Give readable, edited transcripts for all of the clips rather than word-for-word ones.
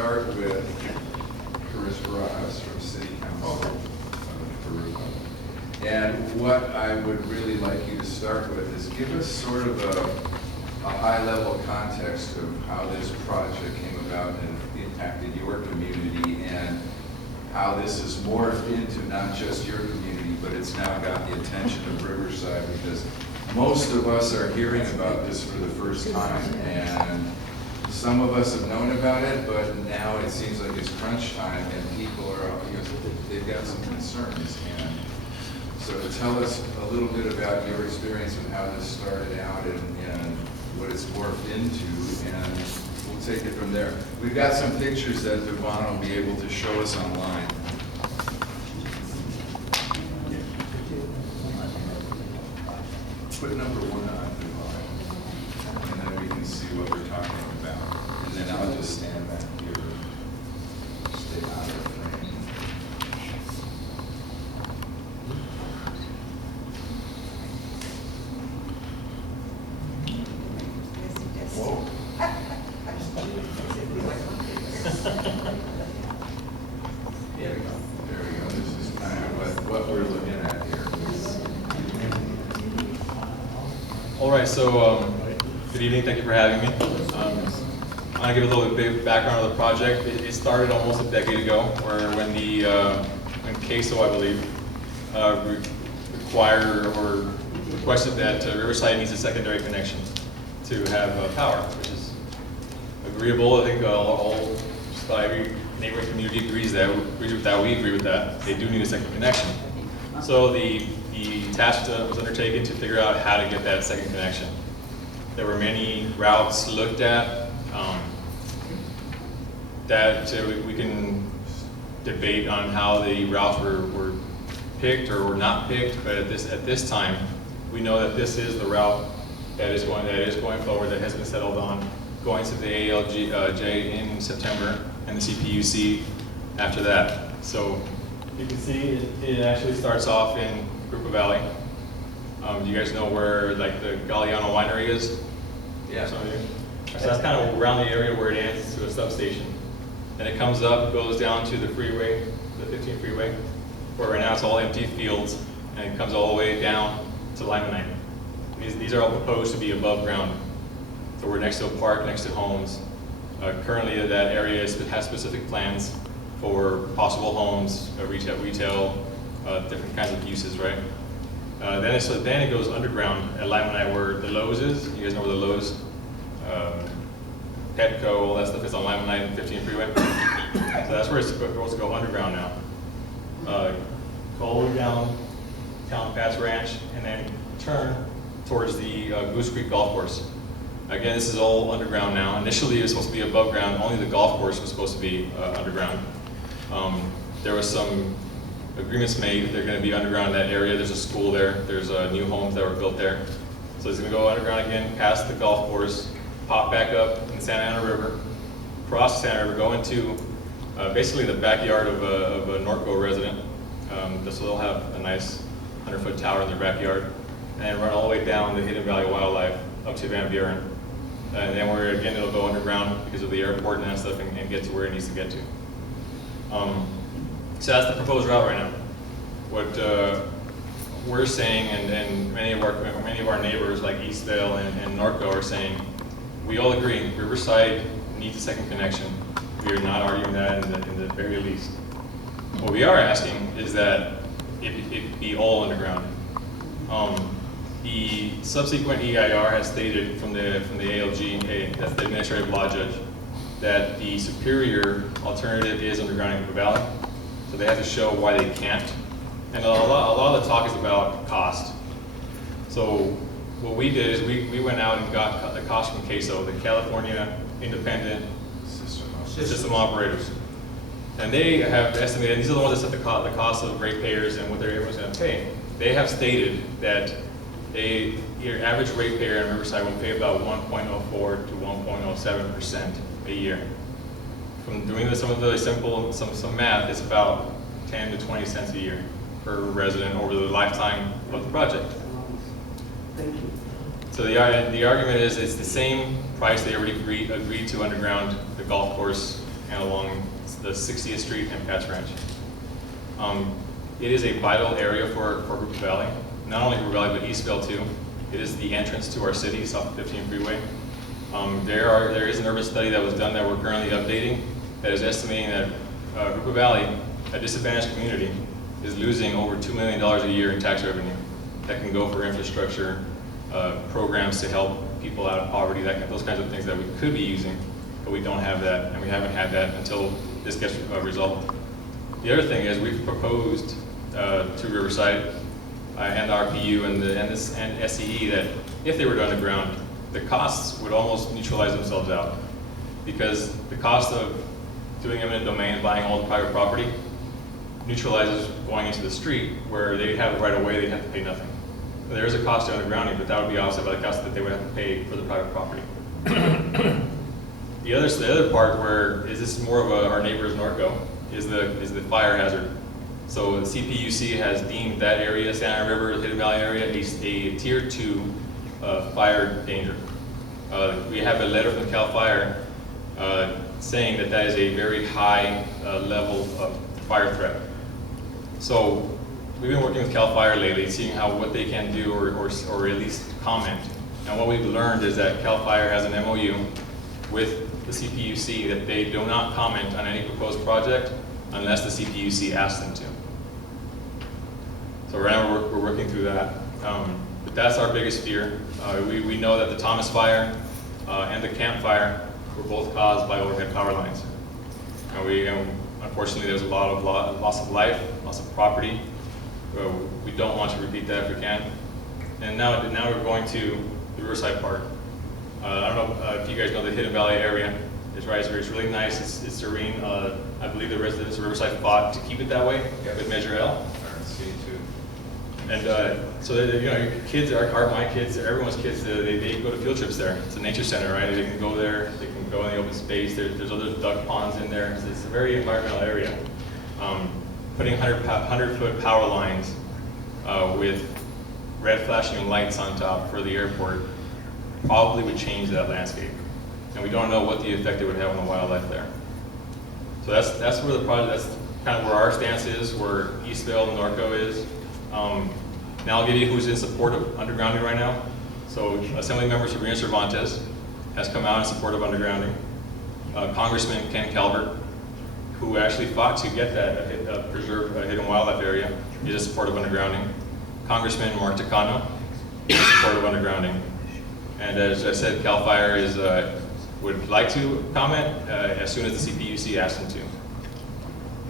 start with Barajas from City Council of Jurupa. And what I would really like you to start with is give us sort of a high-level context of how this project came about and impacted your community, and how this has morphed into not just your community, but it's now got the attention of Riverside, because most of us are hearing about this for the first time, and some of us have known about it, but now it seems like it's crunch time, and people are, they've got some concerns. And so tell us a little bit about your experience with how this started out and what it's morphed into, and we'll take it from there. We've got some pictures that Dvonne will be able to show us online. Put number 1 on, Dvonne, and then we can see what we're talking about. And then I'll just stand back here, stay out of the frame. Whoa. There we go. There we go. This is kind of what we're looking at here. All right, so good evening. Thank you for having me. I'm going to give a little bit of background of the project. It started almost a decade ago, when CASO, I believe, requested that Riverside needs a secondary connection to have power, which is agreeable. I think every neighboring community agrees with that. We agree with that. They do need a second connection. So the task was undertaken to figure out how to get that second connection. There were many routes looked at that we can debate on how the routes were picked or were not picked, but at this time, we know that this is the route that is going forward, that has been settled on, going to the ALJ in September and the CPUC after that. So you can see it actually starts off in Jurupa Valley. Do you guys know where like the Galliano winery is? Yeah. Some of you? So that's kind of around the area where it ends to a substation. Then it comes up, goes down to the freeway, the 15 freeway, where right now it's all empty fields, and it comes all the way down to Limonite. These are all proposed to be above ground. So we're next to a park, next to homes. Currently that area has specific plans for possible homes, retail, different kinds of uses, right? Then it goes underground at Limonite where the Lowe's is. You guys know where the Lowe's, Petco, all that stuff is on Limonite and 15 freeway. So that's where it's supposed to go underground now. Go all the way down Town Pat's Ranch and then turn towards the Goose Creek Golf Course. Again, this is all underground now. Initially it was supposed to be above ground. Only the golf course was supposed to be underground. There was some agreements made. They're going to be underground in that area. There's a school there. There's new homes that were built there. So it's going to go underground again, past the golf course, pop back up in the Santa Ana River, cross the Santa Ana River, go into basically the backyard of a Norco resident. So they'll have a nice 100-foot tower in their backyard, and run all the way down the Hidden Valley Wildlife up to Van Buren. And then again, it'll go underground because of the airport and that stuff, and get to where it needs to get to. So that's the proposed route right now. What we're saying, and many of our neighbors like Eastvale and Norco are saying, we all agree Riverside needs a second connection. We are not arguing that in the very least. What we are asking is that it be all underground. The subsequent EIR has stated from the ALG, that's the administrative law judge, that the superior alternative is underground in Jurupa Valley. So they have to show why they can't. And a lot of the talk is about cost. So what we did is we went out and got the cost from CASO, the California Independent System Operators. And they have estimated, and these are the ones that set the cost of ratepayers and what everyone's going to pay. They have stated that your average ratepayer in Riverside will pay about 1.04 to 1.07% a year. From doing some of the simple, some math, it's about 10 to 20 cents a year per resident over the lifetime of the project. Thank you. So the argument is it's the same price they already agreed to underground the golf course and along the 60th Street and Pat's Ranch. It is a vital area for Jurupa Valley, not only Jurupa Valley, but Eastville too. It is the entrance to our city, South 15 Freeway. There is an urban study that was done that we're currently updating that is estimating that Jurupa Valley, a disadvantaged community, is losing over $2 million a year in tax revenue that can go for infrastructure, programs to help people out of poverty, those kinds of things that we could be using, but we don't have that, and we haven't had that until this gets resolved. The other thing is we've proposed to Riverside and the RPU and SCE that if they were to underground, the costs would almost neutralize themselves out, because the cost of doing eminent domain and buying all the private property neutralizes going into the street where they have it right away, they'd have to pay nothing. There is a cost to undergrounding, but that would be offset by the cost that they would have to pay for the private property. The other part where is this more of our neighbors Norco is the fire hazard. So the CPUC has deemed that area, Santa Ana River, Hidden Valley area, a tier 2 fire danger. We have a letter from CAL FIRE saying that is a very high level of fire threat. So we've been working with CAL FIRE lately, seeing what they can do or at least comment. And what we've learned is that CAL FIRE has an MOU with the CPUC that they do not comment on any proposed project unless the CPUC asks them to. So right now we're working through that. But that's our biggest fear. We know that the Thomas fire and the Camp fire were both caused by overhead power lines. And unfortunately there's a lot of loss of life, loss of property. We don't want to repeat that if we can. And now we're going to the Riverside Park. I don't know if you guys know the Hidden Valley area. It's really nice. It's serene. I believe the residents of Riverside fought to keep it that way with Measure L. RC too. And so your kids, my kids, everyone's kids, they go to field trips there. It's a nature center, right? They can go there. They can go in the open space. There's other duck ponds in there. It's a very environmental area. Putting 100-foot power lines with red flashing lights on top for the airport probably would change that landscape. And we don't know what the effect it would have on the wildlife there. So that's where the project, that's kind of where our stance is, where Eastville and Norco is. Now I'll give you who's in support of undergrounding right now. So Assemblymember Sabrina Cervantes has come out in support of undergrounding. Congressman Ken Calvert, who actually fought to get that preserved hidden wildlife area, is in support of undergrounding. Congressman Mark Takano is in support of undergrounding. And as I said, CAL FIRE would like to comment as soon as the CPUC asks them to.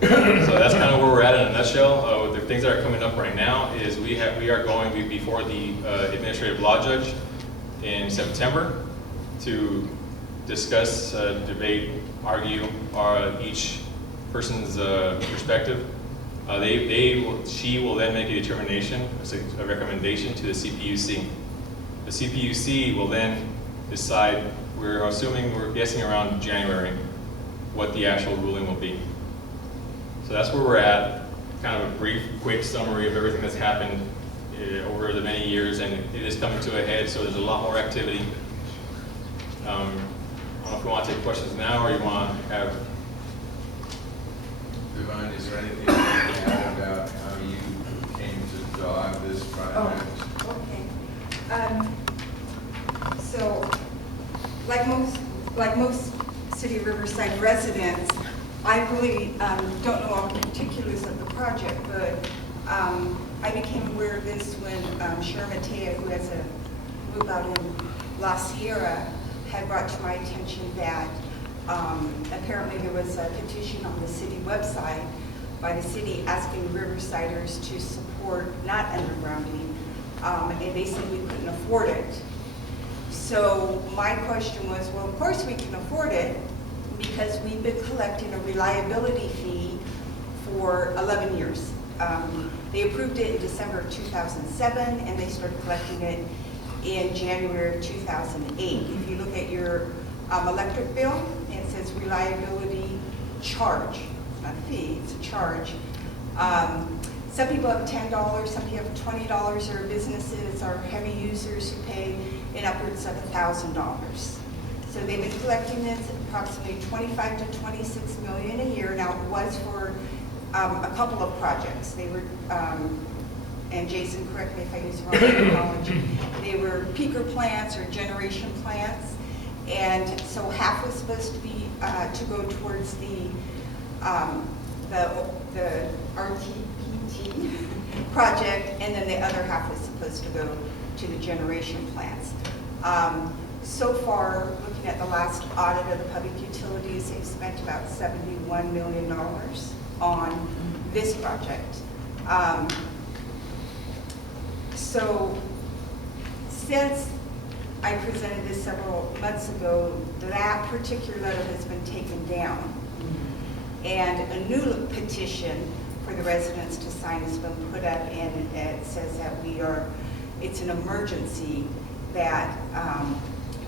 So that's kind of where we're at in a nutshell. The things that are coming up right now is we are going before the administrative law judge in September to discuss, debate, argue each person's perspective. She will then make a determination, a recommendation to the CPUC. The CPUC will then decide, we're guessing around January, what the actual ruling will be. So that's where we're at, kind of a brief, quick summary of everything that's happened over the many years, and it is coming to a head, so there's a lot more activity. I don't know if you want to take questions now, or you want to have... Dvonne, is there anything you can add about how you came to draw this project? Oh, okay. So, like most City of Riverside residents, I really don't know all the particulars of the project, but I became aware of this when Sharon Matea, who has a group out in La Sierra, had brought to my attention that apparently there was a petition on the city website by the city asking Riversiders to support not undergrounding, and they said we couldn't afford it. So my question was, well, of course we can afford it because we've been collecting a reliability fee for 11 years. They approved it in December of 2007, and they started collecting it in January of 2008. If you look at your electric bill, it says reliability charge. It's not a fee, it's a charge. Some people have $10, some people have $20. There are businesses or heavy users who pay in upwards of $1,000. So they've been collecting this approximately 25 to 26 million a year. Now, it was for a couple of projects. They were, and Jason, correct me if I use wrong terminology, they were peaker plants or generation plants. And so half was supposed to be, to go towards the RTRP project, and then the other half was supposed to go to the generation plants. So far, looking at the last audit of the public utilities, they've spent about $71 million on this project. So since I presented this several months ago, that particular letter has been taken down. And a new petition for the residents to sign has been put up, and it says that it's an emergency that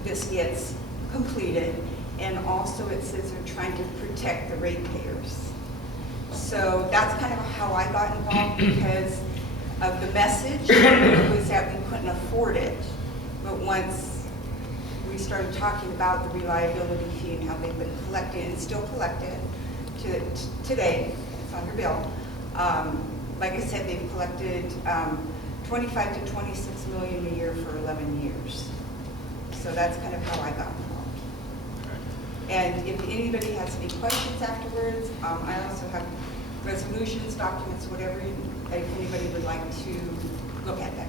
this gets completed. And also it says they're trying to protect the ratepayers. So that's kind of how I got involved, because of the message was that we couldn't afford it. But once we started talking about the reliability fee and how they've been collected and still collected to today, it's on your bill. Like I said, they've collected 25 to 26 million a year for 11 years. So that's kind of how I got involved. And if anybody has any questions afterwards, I also have resolutions, documents, whatever, if anybody would like to look at that.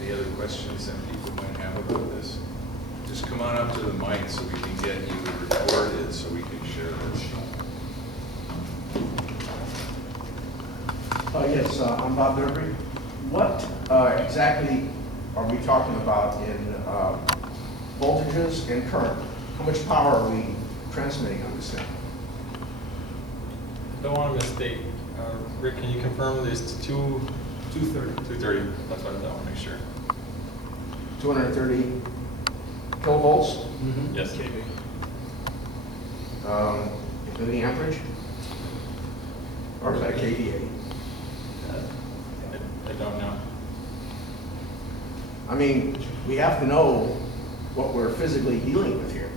Any other questions that people might have about this? Just come on up to the mic so we can get you recorded so we can share this. Yes, I'm Bob Derby. What exactly are we talking about in voltages and current? How much power are we transmitting on this thing? Don't want to mistake. Rick, can you confirm this 230. 230? That's what I want to make sure. 230 kilovolts? Yes. Any amperage? Or is that kVA? I don't know. I mean, we have to know what we're physically dealing with here.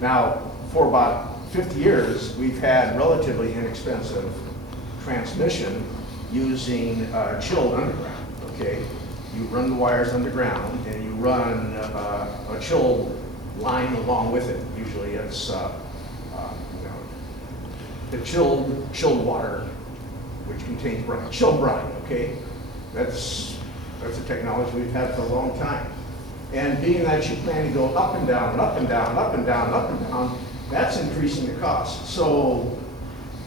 Now, for about 50 years, we've had relatively inexpensive transmission using chilled underground, okay? You run the wires underground and you run a chilled line along with it. Usually it's the chilled water, which contains brine, chilled brine, okay? That's a technology we've had for a long time. And being that you plan to go up and down, and up and down, and up and down, and up and down, that's increasing the cost. So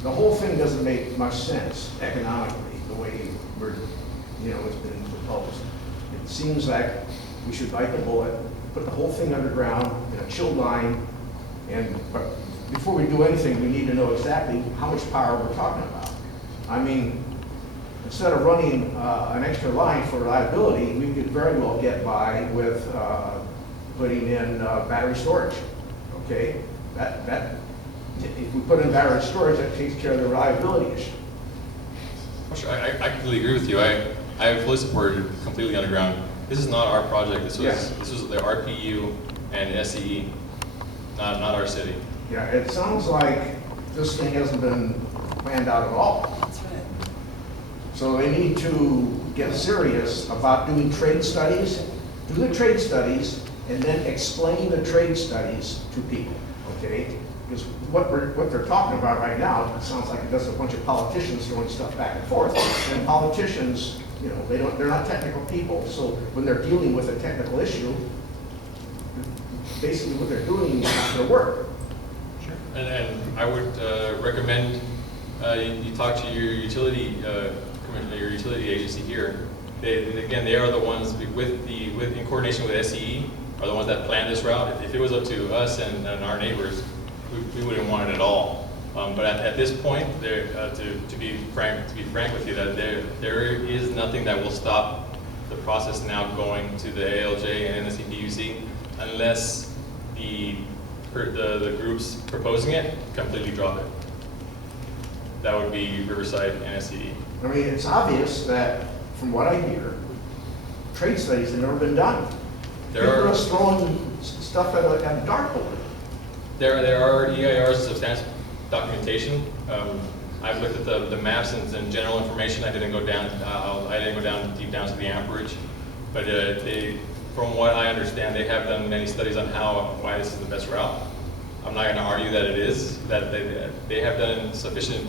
the whole thing doesn't make much sense economically, the way it's been proposed. It seems like we should bite the bullet, put the whole thing underground in a chilled line, but before we do anything, we need to know exactly how much power we're talking about. I mean, instead of running an extra line for reliability, we could very well get by with putting in battery storage, okay? If we put in battery storage, that takes care of the reliability issue. Sure, I completely agree with you. I fully support completely underground. This is not our project. This was the RPU and SCE, not our city. Yeah, it sounds like this thing hasn't been planned out at all. That's right. So they need to get serious about doing trade studies, do the trade studies, and then explain the trade studies to people, okay? Because what they're talking about right now, it sounds like it does a bunch of politicians throwing stuff back and forth. And politicians, they're not technical people, so when they're dealing with a technical issue, basically what they're doing is not going to work. Sure. And I would recommend you talk to your utility your utility agency here. They are the ones in coordination with SCE are the ones that plan this route. If it was up to us and our neighbors, we wouldn't want it at all. But at this point, to be frank with you, that there is nothing that will stop the process now going to the ALJ and NSCPUC unless the groups proposing it completely drop it. That would be Riverside and SCE. I mean, it's obvious that, from what I hear, trade studies have never been done. There People are- are throwing stuff at a dartboard. There are EIRs, substantial documentation. I've looked at the maps and general information. I didn't go down deep down to the amperage, but from what I understand, they have done many studies on why this is the best route. I'm not going to argue that it is. That they have done sufficient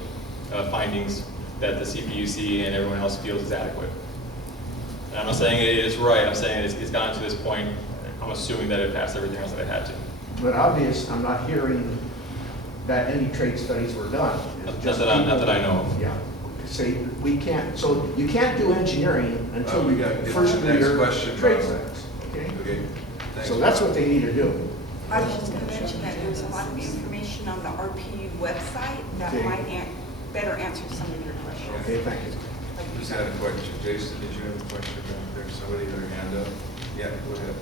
findings that the CPUC and everyone else feels is adequate. And I'm not saying it is right. I'm saying it's gotten to this point. I'm assuming that it passed everything else that it had to. But obvious, I'm not hearing that any trade studies were done. It's Not that I know of. Yeah, say, we can't, so you can't do engineering until We you got first do next your question, trade Bob. studies, okay? Okay. Thanks. So that's what they need to do. I was just going to mention that there's a lot of information on the RPU website that Okay. might better answer some of your questions. Okay, thank you. Who's had a question? Jason, did you have a question back there? Somebody had their hand up? Yeah, go ahead.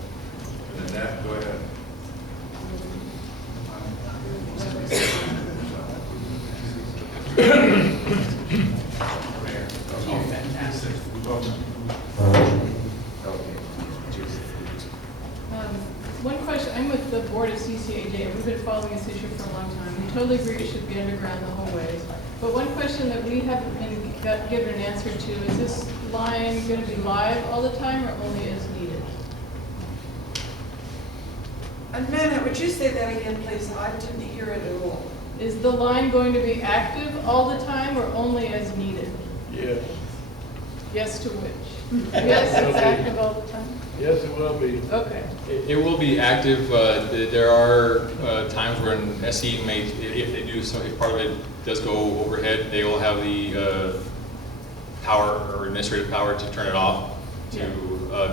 And then Nat, go ahead. One question, I'm with the board of CCAJ. We've been following this issue for a long time. We totally agree it should be underground the whole way. But one question that we haven't been given an answer to, is this line going to be live all the time or only as needed? And Nana, would you say that again, please? I didn't hear it at all. Is the line going to be active all the time or only as needed? Yes, Yes to which? Yes, it's active all the time? yes, it will be. Okay. It will be active. There are times when SE may, if they do, so if part of it does go overhead, they will have the power or administrative power to turn it off to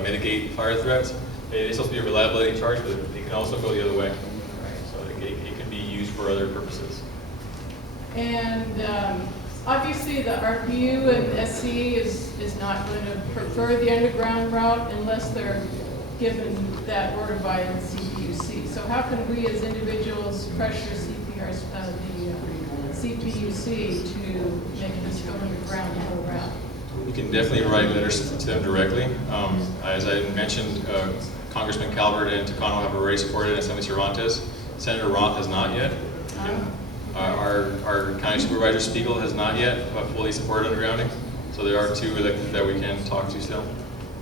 mitigate fire threats. It's supposed to be a reliability charge, but it can also go the other way. So it can be used for other purposes. And obviously, the RPU and SC is not going to prefer the underground route unless they're given that order by the CPUC. So how can we as individuals pressure the CPUC to make this go underground the whole route? We can definitely write letters to them directly. As I mentioned, Congressman Calvert and Tacano have already supported Assembly Cervantes. Senator Roth has not yet. Our County Supervisor Spiegel has not yet fully supported undergrounding. So there are two elected that we can talk to still.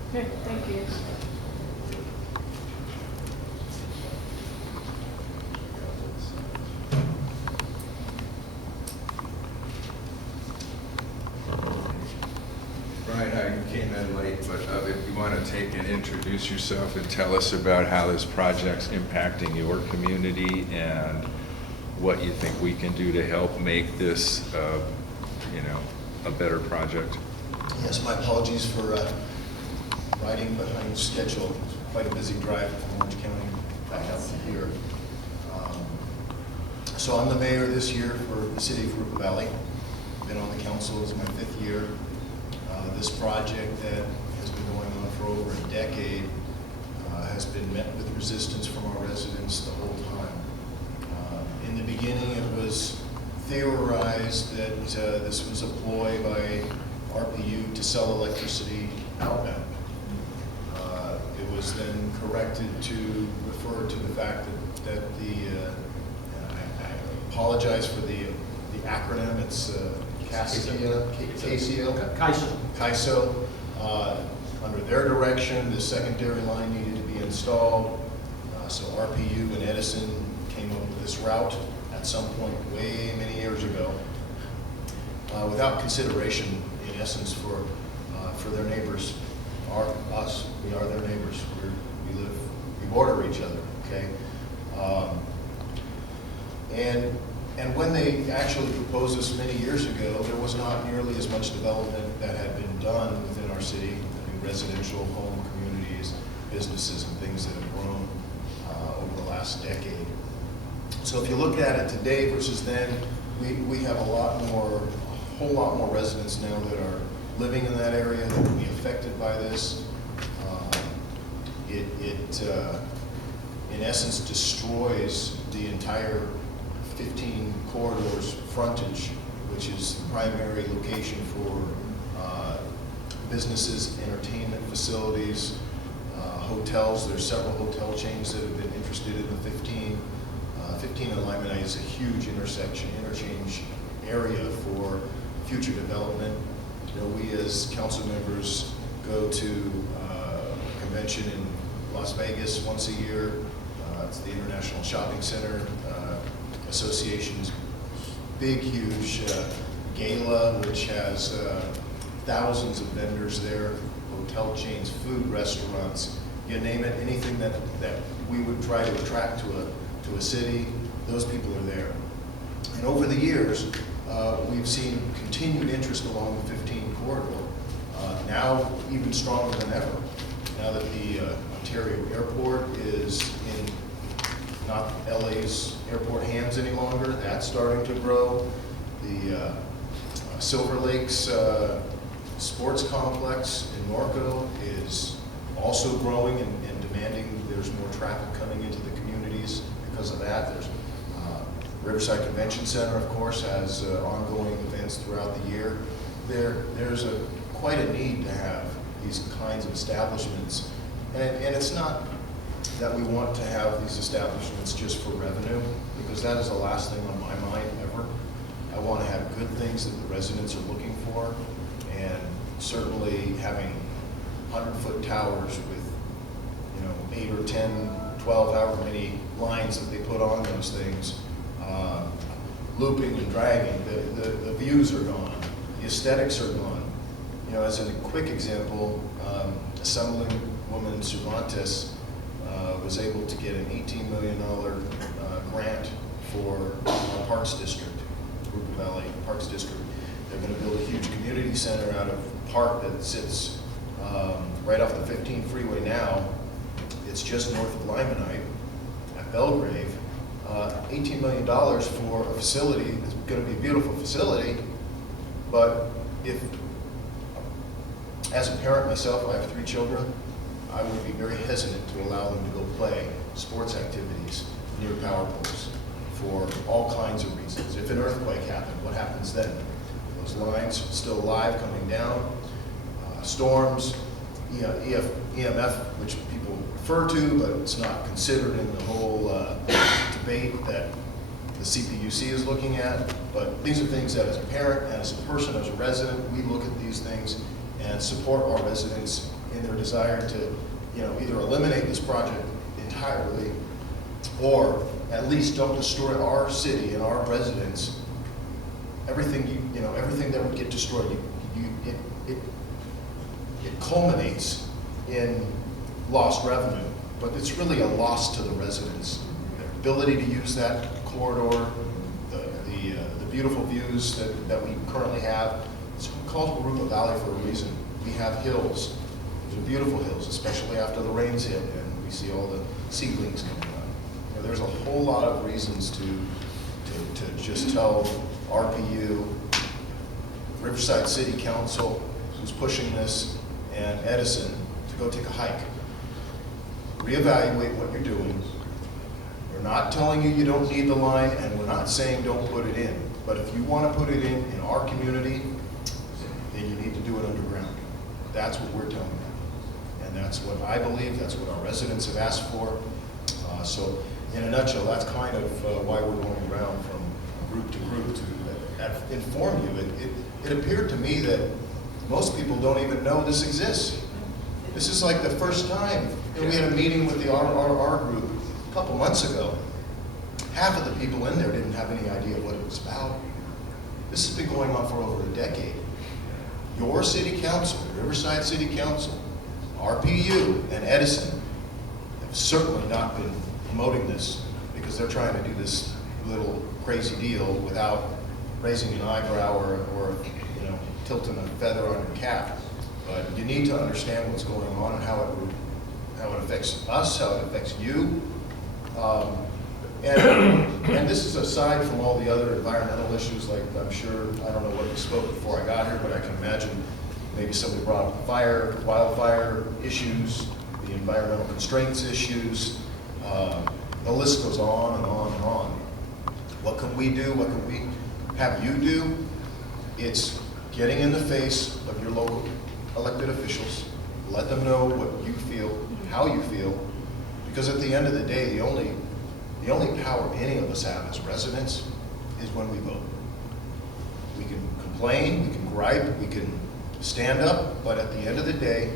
Okay, thank you. Brian, I came in late, but if you want to take and introduce yourself and tell us about how this project's impacting your community and what you think we can do to help make this, a better project. Yes, my apologies for riding behind schedule. Quite a busy drive from Orange County back out to here. So I'm the mayor this year for the city of Jurupa Valley. Been on the council, this is my 5th year. This project that has been going on for over a decade has been met with resistance from our residents the whole time. In the beginning, it was theorized that this was a ploy by RPU to sell electricity outbound. It was then corrected to refer to the fact that I apologize for the acronym, it's CAISO. Under their direction, the secondary line needed to be installed. So RPU and Edison came up with this route at some point way many years ago, without consideration, in essence, for their neighbors, us. We are their neighbors. We border each other. Okay. And when they actually proposed this many years ago, there was not nearly as much development that had been done within our city. I mean, residential home communities, businesses, and things that have grown over the last decade. So if you look at it today versus then, we have a whole lot more residents now that are living in that area that will be affected by this. It in essence destroys the entire 15 corridors frontage, which is the primary location for businesses, entertainment facilities, hotels. There's several hotel chains that have been interested in the 15. 15 in Limonite is a huge interchange area for future development. You know, we as council members go to a convention in Las Vegas once a year. It's the International Shopping Center Association's big, huge gala, which has thousands of vendors there, hotel chains, food, restaurants, you name it, anything that we would try to attract to a city, those people are there. And over the years, we've seen continued interest along the 15 corridor, now even stronger than ever. Now that the Ontario Airport is in not LA's airport hands any longer, that's starting to grow. The Silver Lakes sports complex in Norco is also growing and demanding there's more traffic coming into the communities because of that. There's Riverside Convention Center, of course, has ongoing events throughout the year. There's quite a need to have these kinds of establishments. And it's not that we want to have these establishments just for revenue, because that is the last thing on my mind ever. I want to have good things that the residents are looking for, and certainly having 100-foot towers with 8 or 10, 12, however many lines that they put on those things, looping and dragging, the views are gone, the aesthetics are gone. As a quick example, Assemblywoman Cervantes was able to get an $18 million grant for our Parks District, Jurupa Valley Parks District. They're going to build a huge community center out of a park that sits right off the 15 freeway now. It's just north of Limonite at Belgrave. $18 million for a facility. It's going to be a beautiful facility, but if, as a parent myself, I have 3 children, I would be very hesitant to allow them to go play sports activities near power poles for all kinds of reasons. If an earthquake happened, what happens then? Those lines still alive coming down, storms, EMF, which people refer to, but it's not considered in the whole debate that the CPUC is looking at. But these are things that as a parent, as a person, as a resident, we look at these things and support our residents in their desire to, either eliminate this project entirely, or at least don't destroy our city and our residents. Everything everything that would get destroyed, it culminates in lost revenue, but it's really a loss to the residents. Their ability to use that corridor, the beautiful views that we currently have. It's called Jurupa Valley for a reason. We have hills. Those are beautiful hills, especially after the rains hit and we see all the seedlings coming up. There's a whole lot of reasons to just tell RPU, Riverside City Council, who's pushing this, and Edison to go take a hike. Reevaluate what you're doing. We're not telling you don't need the line, and we're not saying don't put it in. But if you want to put it in our community, then you need to do it underground. That's what we're telling you. And that's what I believe, that's what our residents have asked for. So in a nutshell, that's kind of why we're going around from group to group to inform you. It appeared to me that most people don't even know this exists. This is like the first time. We had a meeting with the RRR group a couple months ago. Half of the people in there didn't have any idea what it was about. This has been going on for over a decade. Your city council, Riverside City Council, RPU, and Edison have certainly not been promoting this because they're trying to do this little crazy deal without raising an eyebrow or tilting a feather on your cap. But you need to understand what's going on and how it affects us, how it affects you. And this is aside from all the other environmental issues, like I'm sure, I don't know what you spoke before I got here, but I can imagine maybe somebody brought up the wildfire issues, the environmental constraints issues. The list goes on and on and on. What can we do? What can we have you do? It's getting in the face of your local elected officials, let them know what you feel, how you feel, because at the end of the day, the only power any of us have as residents is when we vote. We can complain, we can gripe, we can stand up, but at the end of the day,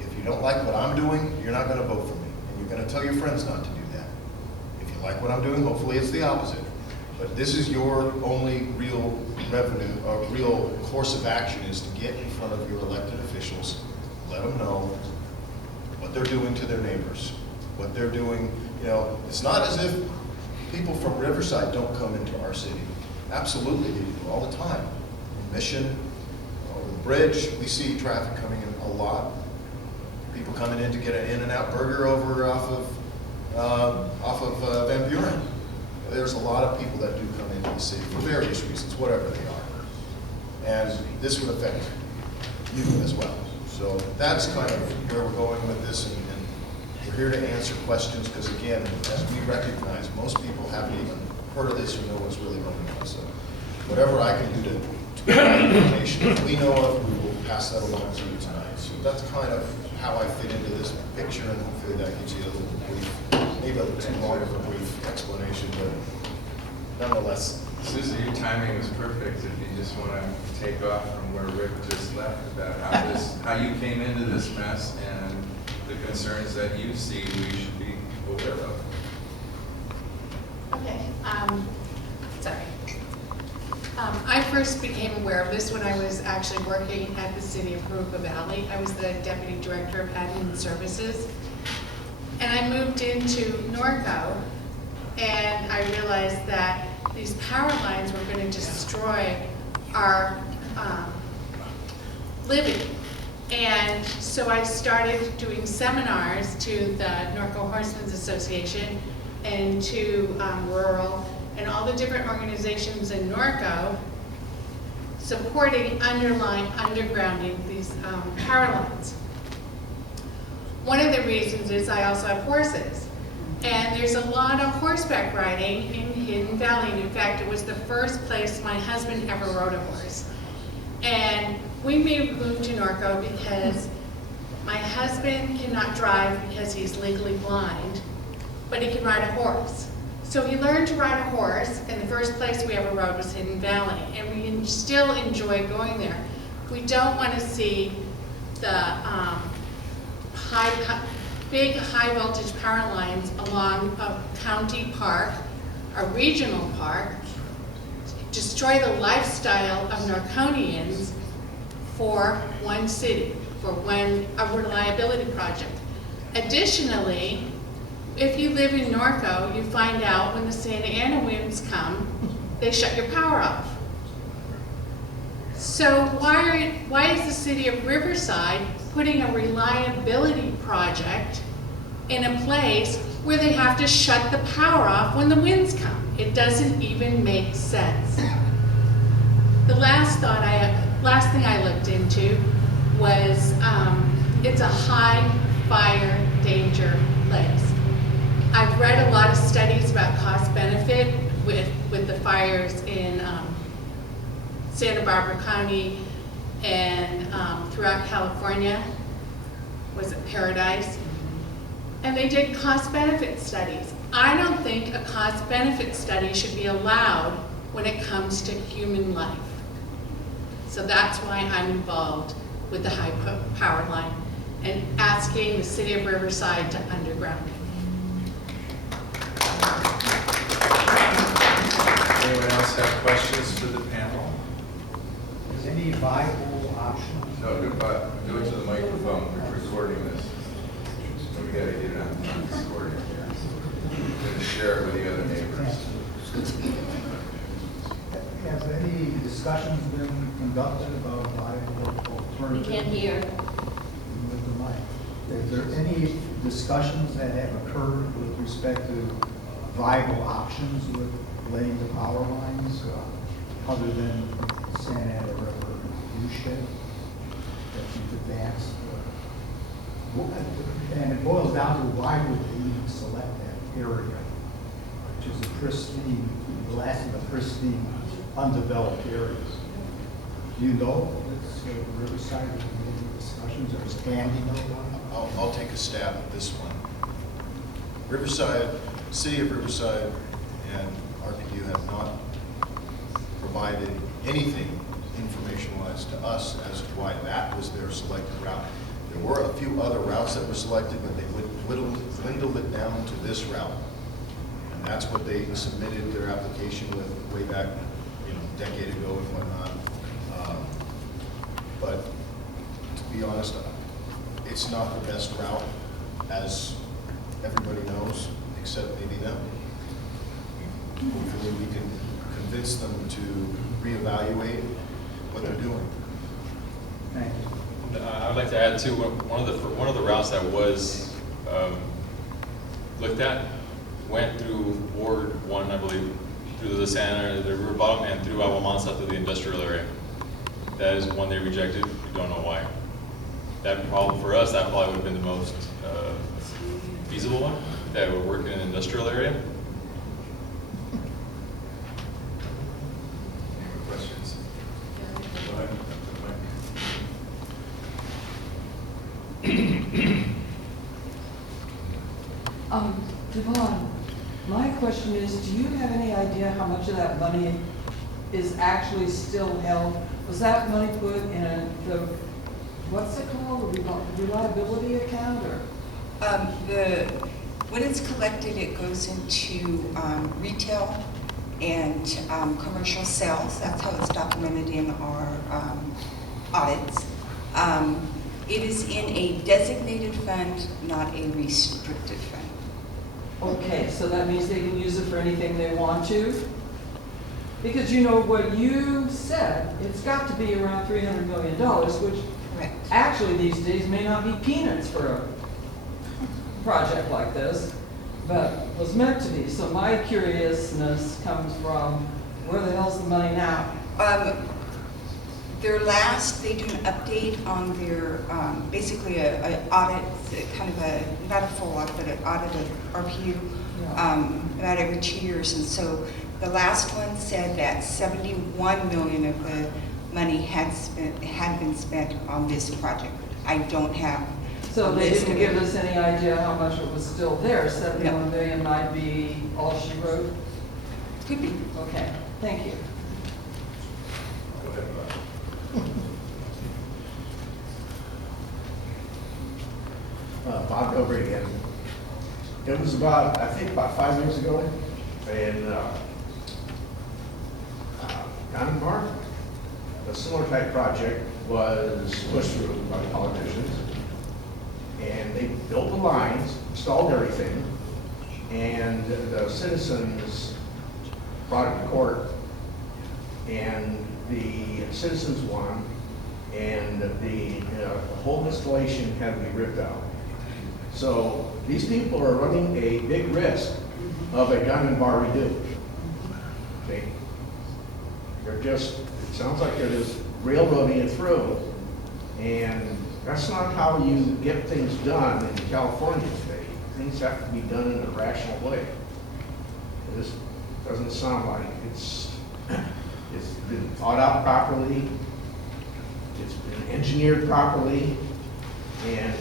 if you don't like what I'm doing, you're not gonna vote for me, and you're gonna tell your friends not to do that. If you like what I'm doing, hopefully it's the opposite. But this is your only real revenue, or real course of action, is to get in front of your elected officials, let them know what they're doing to their neighbors, what they're doing. You know, it's not as if people from Riverside don't come into our city. Absolutely, they do all the time. In Mission, over the bridge, we see traffic coming in a lot. People coming in to get an In-N-Out burger over off of Van Buren. There's a lot of people that do come into the city for various reasons, whatever they are. And this would affect you as well. So that's kind of where we're going with this, and we're here to answer questions, because again, as we recognize, most people haven't even heard of this or know what's really going on. So whatever I can do to provide information that we know of, we will pass that along to you tonight. So that's kind of how I fit into this picture, and hopefully that gives you a little brief, maybe a little too long of a brief explanation, but nonetheless. Susan, your timing was perfect. If you just want to take off from where Rick just left about how you came into this mess and the concerns that you see we should be aware of. Okay, sorry. I first became aware of this when I was actually working at the city of Jurupa Valley. I was the deputy director of admin services. And I moved into Norco, and I realized that these power lines were going to destroy our living. And so I started doing seminars to the Norco Horsemen's Association and to rural and all the different organizations in Norco supporting undergrounding these power lines. One of the reasons is I also have horses. And there's a lot of horseback riding in Hidden Valley. And in fact, it was the first place my husband ever rode a horse. And we moved to Norco because my husband cannot drive because he's legally blind, but he can ride a horse. So he learned to ride a horse, and the first place we ever rode was Hidden Valley. And we still enjoy going there. We don't want to see the big high voltage power lines along a county park, a regional park, destroy the lifestyle of Norconians for one city, for a reliability project. Additionally, if you live in Norco, you find out when the Santa Ana winds come, they shut your power off. So why is the city of Riverside putting a reliability project in a place where they have to shut the power off when the winds come? It doesn't even make sense. The last thing I looked into was it's a high fire danger place. I've read a lot of studies about cost benefit with the fires in Santa Barbara County and throughout California. Was it Paradise? And they did cost benefit studies. I don't think a cost benefit study should be allowed when it comes to human life. So that's why I'm involved with the high power line and asking the city of Riverside to underground it. Anyone else have questions for the panel? Is any viable option? No, do it to the microphone. We're recording this. So we gotta get it on recording. We're gonna share it with the other neighbors. Has any discussions been conducted about viable alternatives? We can't hear. With the mic. Is there any discussions that have occurred with respect to viable options with laying the power lines, other than Santa Ana River viewshed that you've advanced? And it boils down to why would they even select that area, which is a pristine, the last of the pristine, undeveloped areas. Do you know if it's Riverside, or any discussions, or is Candy know about it? I'll take a stab at this one. Riverside, City of Riverside and RTU have not provided anything information-wise to us as to why that was their selected route. There were a few other routes that were selected, but they dwindled it down to this route. And that's what they submitted their application with way back, a decade ago and whatnot. But to be honest, it's not the best route, as everybody knows, except maybe them. Hopefully we can convince them to reevaluate what they're doing. Thank you. I'd like to add too, one of the routes that was looked at went through Ward 1, I believe, through the Santa, the river bottom, and through Aguamansa to the industrial area. That is one they rejected. We don't know why. That probably, for us, that probably would have been the most feasible one, that would work in an industrial area. Any questions? Go ahead. Dvonne, my question is, do you have any idea how much of that money is actually still held? Was that money put in the, what's it called, a reliability account, or? When it's collected, it goes into retail and commercial sales. That's how it's documented in our audits. It is in a designated fund, not a restricted fund. Okay, so that means they can use it for anything they want to? Because you know what you said, it's got to be around $300 million, which Correct. actually these days may not be peanuts for a project like this, but was meant to be. So my curiousness comes from, where the hell's the money now? They do an update on their, basically a audit, kind of a, not a full audit, but an audit of RPU, about every 2 years. And so the last one said that 71 million of the money had been spent on this project. I don't have. So they didn't give us any idea how much it was still there. 71 million might be all she wrote? Could be. Okay, thank you. Go ahead, Bob. Bob over again. It was about, I think about 5 years ago, in Gunbar. A similar type project was pushed through by politicians. And they built the lines, installed everything, and the citizens brought it to court, and the citizens won, and the whole installation had to be ripped out. So these people are running a big risk of a gun and bar redo. Okay? They're just, it sounds like they're just railroading it through, and that's not how you get things done in California today. Things have to be done in a rational way. This doesn't sound like it's been thought out properly, it's been engineered properly, and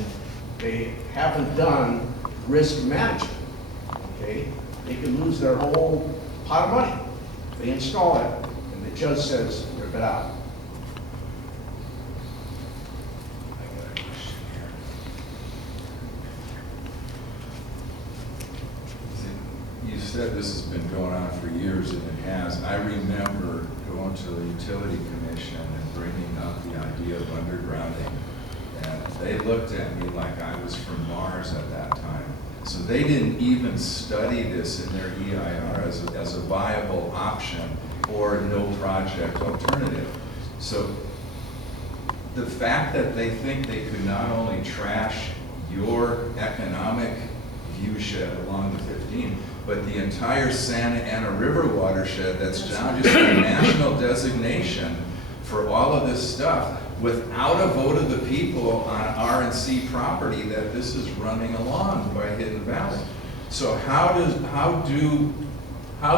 they haven't done risk management, okay? They could lose their whole pot of money. They install it, and the judge says, rip it out. You said this has been going on for years, and it has. I remember going to the Utility Commission and bringing up the idea of undergrounding. And they looked at me like I was from Mars at that time. So they didn't even study this in their EIR as a viable option or no project alternative. So the fact that they think they could not only trash your economic viewshed along the 15, but the entire Santa Ana River watershed that's now just a national designation for all of this stuff, without a vote of the people on R&C property that this is running along by Hidden Valley. So how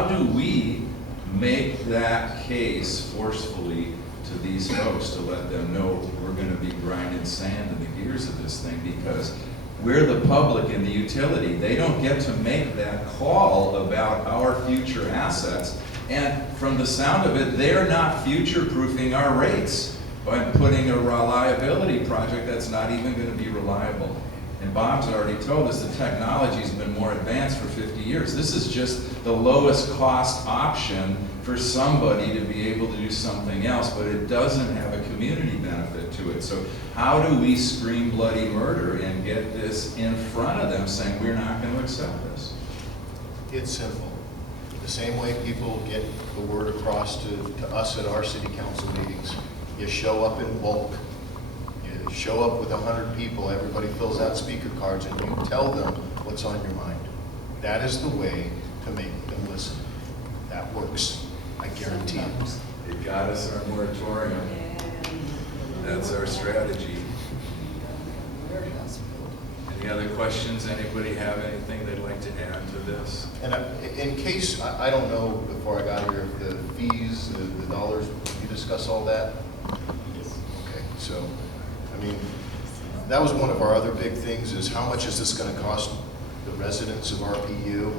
do we make that case forcefully to these folks to let them know we're gonna be grinding sand in the gears of this thing, because we're the public and the utility. They don't get to make that call about our future assets. And from the sound of it, they're not future-proofing our rates by putting a reliability project that's not even gonna be reliable. And Bob's already told us the technology's been more advanced for 50 years. This is just the lowest cost option for somebody to be able to do something else, but it doesn't have a community benefit to it. So how do we scream bloody murder and get this in front of them saying we're not going to accept this? It's simple. The same way people get the word across to us at our city council meetings. You show up in bulk. You show up with 100 people, everybody fills out speaker cards, and you tell them what's on your mind. That is the way to make them listen. That works, I guarantee it. It got us our moratorium. That's our strategy. Any other questions? Anybody have anything they'd like to add to this? And in case, I don't know before I got here, the fees, the dollars, you discuss all that? Okay, so, I mean, that was one of our other big things, is how much is this going to cost the residents of RPU?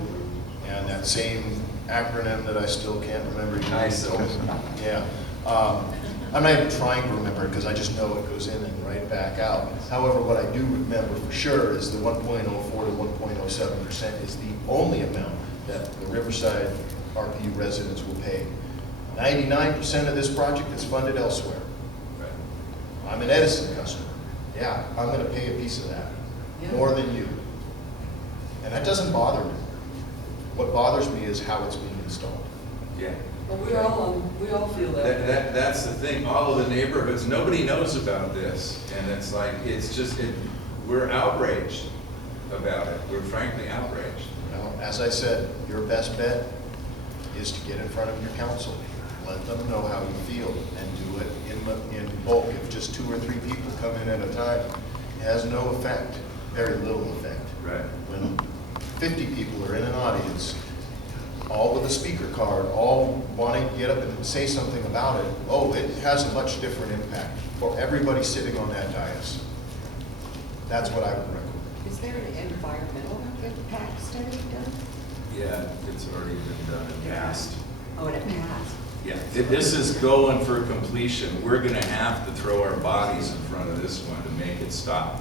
And that same acronym that I still can't remember. Yeah. I'm not even trying to remember it because I just know it goes in and right back out. However, what I do remember for sure is the 1.04 to 1.07% is the only amount that the Riverside RPU residents will pay. 99% of this project is funded elsewhere. I'm an Edison customer. Yeah, I'm going to pay a piece of that, more than you. And that doesn't bother me. What bothers me is how it's being installed. Yeah. Well, we all feel that. That's the thing. All of the neighborhoods, nobody knows about this. And it's like, we're outraged about it. We're frankly outraged. Well, as I said, your best bet is to get in front of your council. Let them know how you feel and do it in bulk. If just 2 or 3 people come in at a time, it has no effect, very little effect. Right. When 50 people are in an audience, all with a speaker card, all wanting to get up and say something about it, oh, it has a much different impact for everybody sitting on that dais. That's what I would recommend. Is there an environmental impact study done? Yeah, it's already been done and passed. Oh, it passed. Yeah, this is going for completion. We're gonna have to throw our bodies in front of this one to make it stop.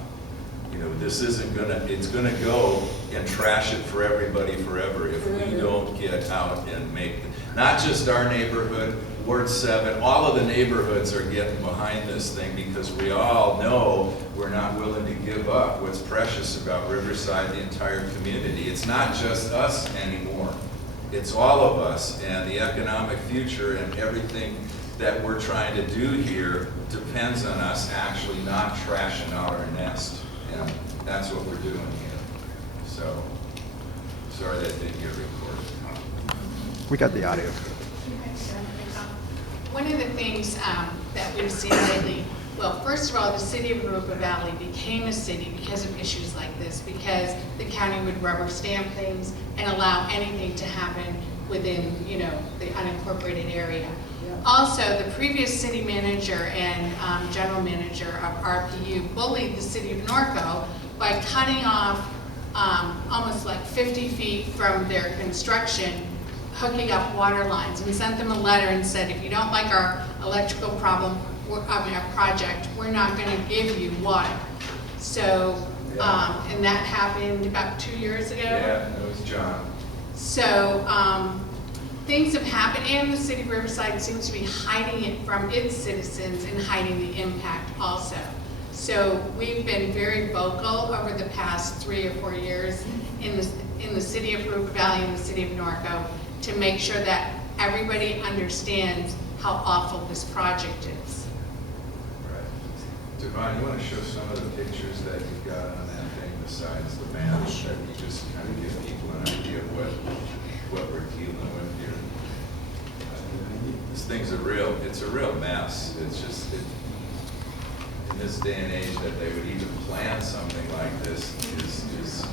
You know, this isn't gonna, it's gonna go and trash it for everybody forever if we don't get out and make, not just our neighborhood, Ward 7, all of the neighborhoods are getting behind this thing because we all know we're not willing to give up what's precious about Riverside, the entire community. It's not just us anymore. It's all of us, and the economic future and everything that we're trying to do here depends on us actually not trashing out our nest. And that's what we're doing here. So, sorry that didn't get recorded. We got the audio. One of the things that we've seen lately, well, first of all, the city of Jurupa Valley became a city because of issues like this, because the county would rubber stamp things and allow anything to happen within, you know, the unincorporated area. Yeah. Also, the previous city manager and general manager of RPU bullied the city of Norco by cutting off almost like 50 feet from their construction, hooking up water lines, and sent them a letter and said, if you don't like our electrical problem, our project, we're not going to give you water. So, and that happened about 2 years ago. Yeah, it was John. So, things have happened, and the city of Riverside seems to be hiding it from its citizens and hiding the impact also. So we've been very vocal over the past 3 or 4 years in the city of Jurupa Valley and the city of Norco to make sure that everybody understands how awful this project is. Right. Dvonne, you want to show some of the pictures that you've got on that thing besides the map, that you just kind of give people an idea of what we're dealing with here. This thing's it's a real mess. It's just, in this day and age that they would even plan something like this is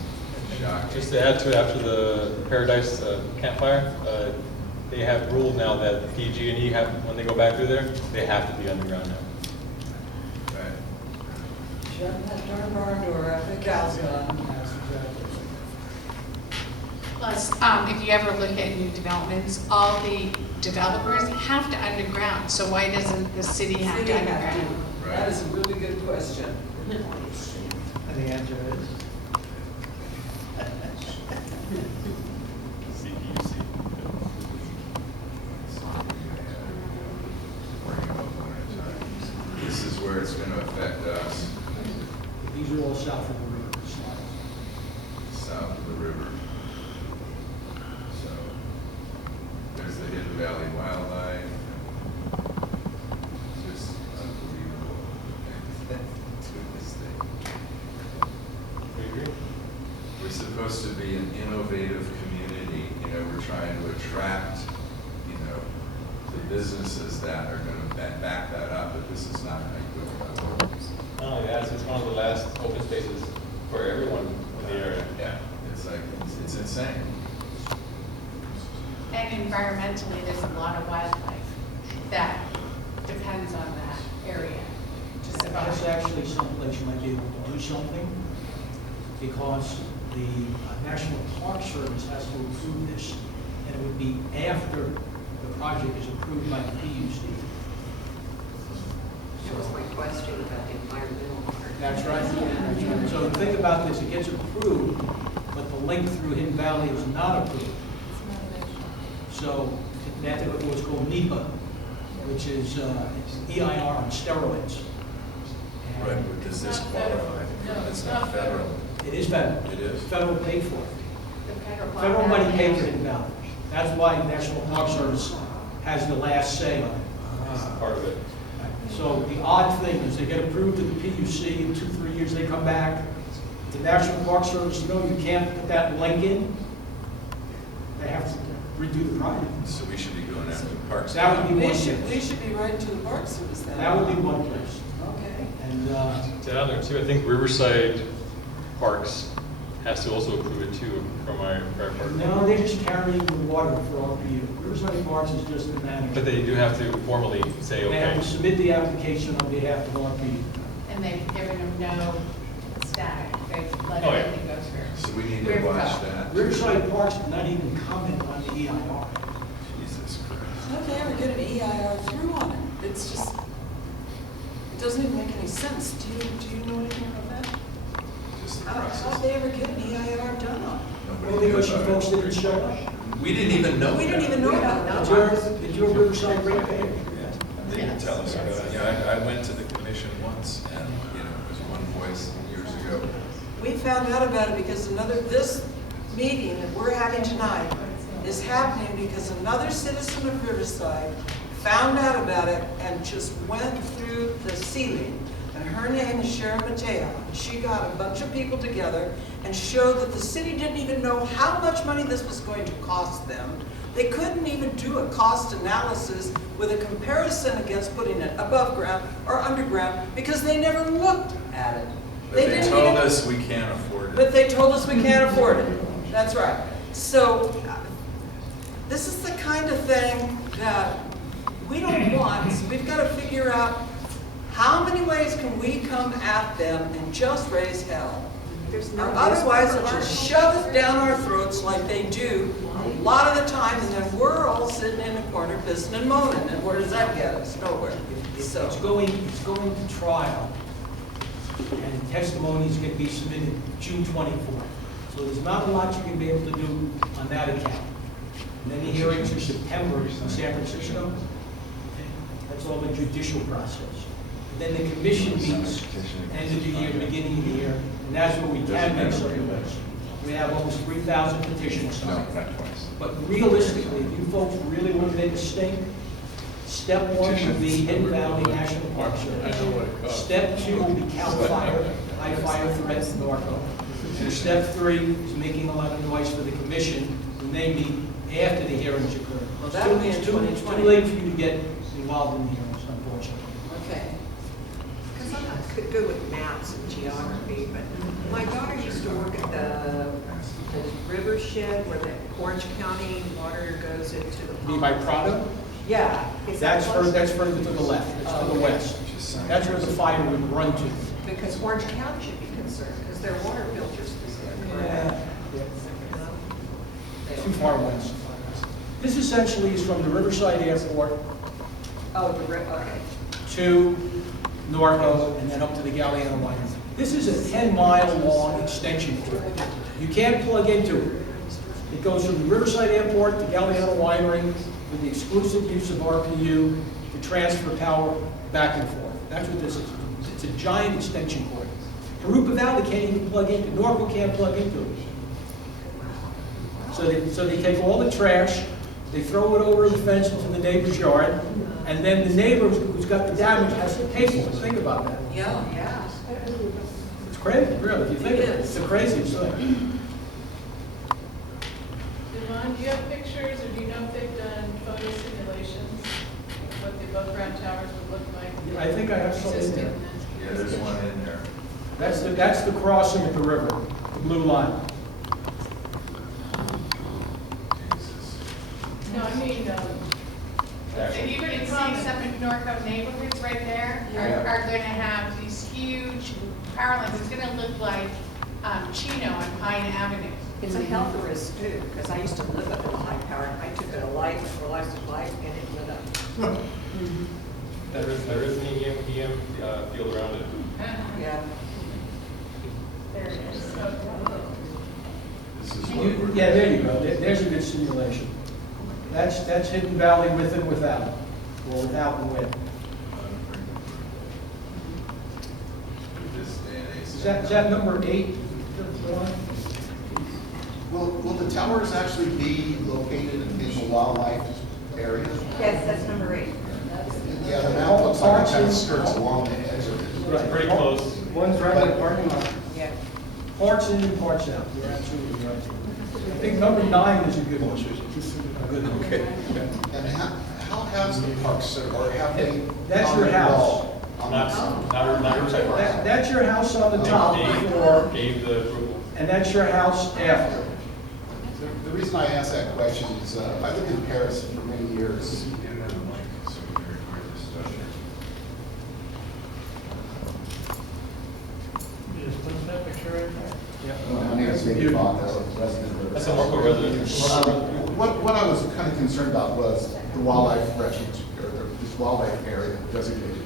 shocking. Just to add to it, after the Paradise campfire, they have ruled now that PG&E have, when they go back through there, they have to be underground now. Right. Shut that darn barn door after the cow's gone. Plus, if you ever look at new developments, all the developers have to underground, so why doesn't the city have City to have to. underground? That is a really good question. And the answer is? CPUC. This is where it's gonna affect us, These are all south of the river. south of the river. So, there's the Hidden Valley Wildlife. Just unbelievable. To this thing. We agree? We're supposed to be an innovative community, you know, we're trying to attract, you know, the businesses that are gonna back that up, but this is not gonna go. Not only that, it's one of the last open spaces for everyone in the area. Yeah, it's like, it's insane. And environmentally, there's a lot of wildlife that depends on that area. Just about. That's actually someplace you might be able to do something, because the National Park Service has to approve this, and it would be after the project is approved by the PUC. That was my question about the environmental part. That's right. That's right. So think about this, it gets approved, but the link through Hidden Valley is not approved. So that is what's called NEPA, which is EIR on steroids. And Right, but does this It's not federal. qualify? No, It's it's not not federal. It is federal. It is? Federal paid for it. The federal. Federal money paid for Hidden Valley. That's why National Park Service has the last say on it. This is part of it. So the odd thing is they get approved to the PUC, in 2-3 years they come back. The National Park Service, no, you can't put that link in. They have to redo the project. So we should be going after parks. That would be They one should place. be right to the Park Service then. That would be one place. Okay. And, To add on there too, I think Riverside Parks has to also approve it too, from our prior part. no, they're just carrying the water for RPU. Riverside Parks is just the manager. But they do have to formally say, They have okay. to submit the application on behalf of RPU. And they've given them no static, they've let Oh, yeah. everything go through. So we need to watch that. Riverside Parks did not even comment on the EIR. Jesus Christ. How did they ever get an EIR through on it? It's just, it doesn't even make any sense. Do you know anything about that? Just the How'd process. they ever get an EIR done on it? Nobody Well, knew because you about folks it. didn't show up. We didn't even know. We didn't that. even know about that. Did your Riverside ratepayer? Yeah, they didn't tell us about it. Yeah, I went to the commission once and, you know, it was one voice years ago. We found out about it because this meeting that we're having tonight is happening because another citizen of Riverside found out about it and just went through the ceiling. And her name is Sharon Mateo. She got a bunch of people together and showed that the city didn't even know how much money this was going to cost them. They couldn't even do a cost analysis with a comparison against putting it above ground or underground because they never looked at it. But they didn't told even- us we can't afford But it. they told us we can't afford it. That's right. So this is the kind of thing that we don't want. So we've got to figure out how many ways can we come at them and just raise hell. There's no. Or otherwise, they'll just shove it down our throats like they do a lot of the time, and then we're all sitting in a corner pissing and moaning. And where does that get us? Nowhere. So. It's going to trial, and testimonies can be submitted June 24th. So there's not a lot you can be able to do on that account. And then the hearings in September in San Francisco. That's all the judicial process. And then the commission meets end of the year, beginning of the year, and that's where we can make some noise. We have almost 3,000 petitions. No, not twice. But realistically, if you folks really want to make a stink, step one would be Hidden Valley National Park Service. Step two will be CAL FIRE, high fire threats in Norco. And step three is making a lot of noise for the commission when they meet after the hearings occur. Well, that'll be in It's too 2020. late for you to get involved in the hearings, unfortunately. Okay. Because I'm not good with maps and geography, but my daughter used to work at the the river shed where the Orange County water goes into the Be by Prado? Yeah. Is that close? That's further to the left, that's to the west. That's where the fire would run to. Because Orange County should be concerned, because their water filters is there. Too far west. This essentially is from the Riverside Airport Oh, the river, okay. to Norco and then up to the Galliano Winery. This is a 10-mile long extension cord. You can't plug into it. It goes from the Riverside Airport to Galliano Winery with the exclusive use of RPU to transfer power back and forth. That's what this is. It's a giant extension cord. Jurupa Valley can't even plug into it. Norco can't plug into it. So they take all the trash, they throw it over the fence into the neighbor's yard, and then the neighbor who's got the damage has to pay for it. Think about that. Yeah. It's crazy, really, if you think of it. It's the craziest thing. Dvonne, do you have pictures, or do you know if they've done photo simulations of what the above-ground towers would look like? I think I have some in there. Yeah, there's one in there. That's the crossing of the river, the blue line. Jesus. No, I mean, And you're going to see some in Norco neighborhoods right there are going to have these huge power lines. It's going to look like Chino on Pine Avenue. It's a health risk too, because I used to live up in a high power, and I took a light for life supply, and it lit up. There is an EM field around it. Yeah. There it is. This is what we're. Yeah, there you go. There's a good simulation. That's Hidden Valley with and without, or without and with. This day and age. Is that number 8? Will the towers actually be located in the wildlife area? Yes, that's number 8. Yeah, the map looks like it kind of skirts along the edge of it. It's pretty close. One's right in the parking lot. Yeah. Parts in and parts out. You're absolutely right. I think number 9 is a good one. A good one. Okay. And how has the park served, or have they? That's your commented house. all on Not Riverside Park. That's your house on the top floor, Gave the approval. and that's your house after. The reason I ask that question is I lived in Paris for many years. And then like, so we can record this stuff here. My name is David Bond, I'm a resident of. That's a Norco resident. What I was kind of concerned about was the wildlife refuge, or this wildlife area designated.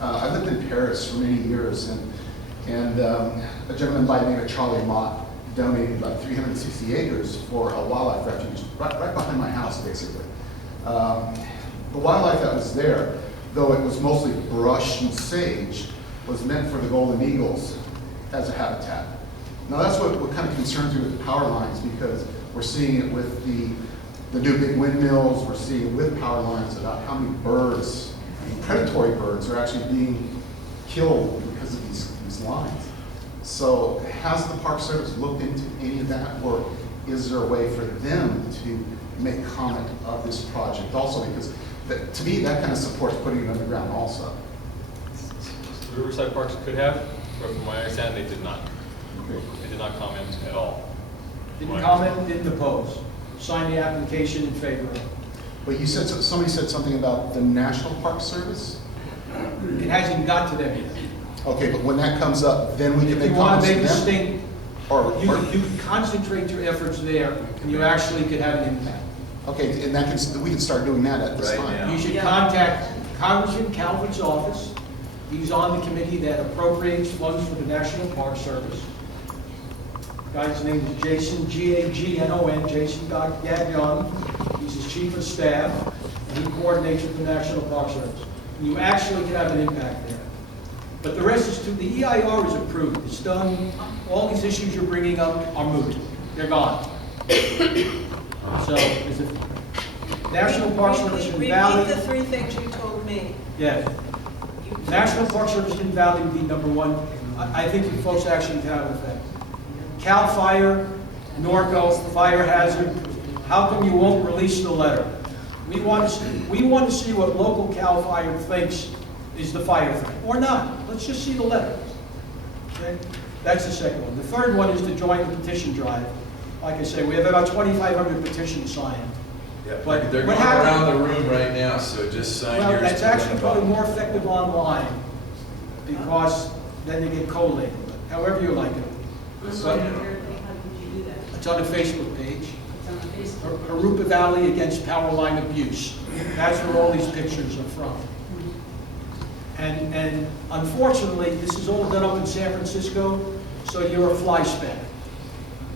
I lived in Paris for many years, and a gentleman by the name of Charlie Mott donated about 360 acres for a wildlife refuge right behind my house, basically. The wildlife that was there, though it was mostly brush and sage, was meant for the golden eagles as a habitat. Now that's what kind of concerns me with the power lines, because we're seeing it with the new big windmills, we're seeing it with power lines about how many birds, predatory birds, are actually being killed because of these lines. So has the Park Service looked into any of that, or is there a way for them to make comment of this project also? Because to me, that kind of supports putting it underground also. The Riverside Parks could have, but from my understanding, they did not. They did not comment at all. Didn't comment, didn't oppose. Signed the application in favor of it. But you said, somebody said something about the National Park Service? It hasn't got to them yet. Okay, but when that comes up, then we can If make you want comments to to make a them? distinct, Or, you can concentrate your efforts there, and you actually could have an impact. okay, and that can, we can start doing that at this Right time. now. You should contact Congressman Calvin's office. He's on the committee that appropriates funds for the National Park Service. Guy's name is Jason, Gagnon, Jason Gagnon. He's his chief of staff, and he coordinates with the National Park Service. And you actually can have an impact there. But the rest is the EIR is approved. It's done. All these issues you're bringing up are moot. They're gone. So, is it National Park Service in Valley? Repeat the 3 things you told me. Yeah. National Park Service in Valley would be number 1. I think you folks actually can have an effect. CAL FIRE, Norco, fire hazard. How come you won't release the letter? We want to see what local CAL FIRE thinks is the fire threat, or not. Let's just see the letter. Okay? That's the second one. The third one is to join the petition drive like I say, we have about 2,500 petitions signed. Yeah, But they're what going around happened- the room right now, so just sign Well, yours. it's to actually the probably bottom. more effective online, because then they get collated, however you like it. How But did you do that? it's on the Facebook page. It's on the Facebook. Jurupa Valley Against Power Line Abuse. That's where all these pictures are from. And unfortunately, this is all done up in San Francisco, so you're a fly speck.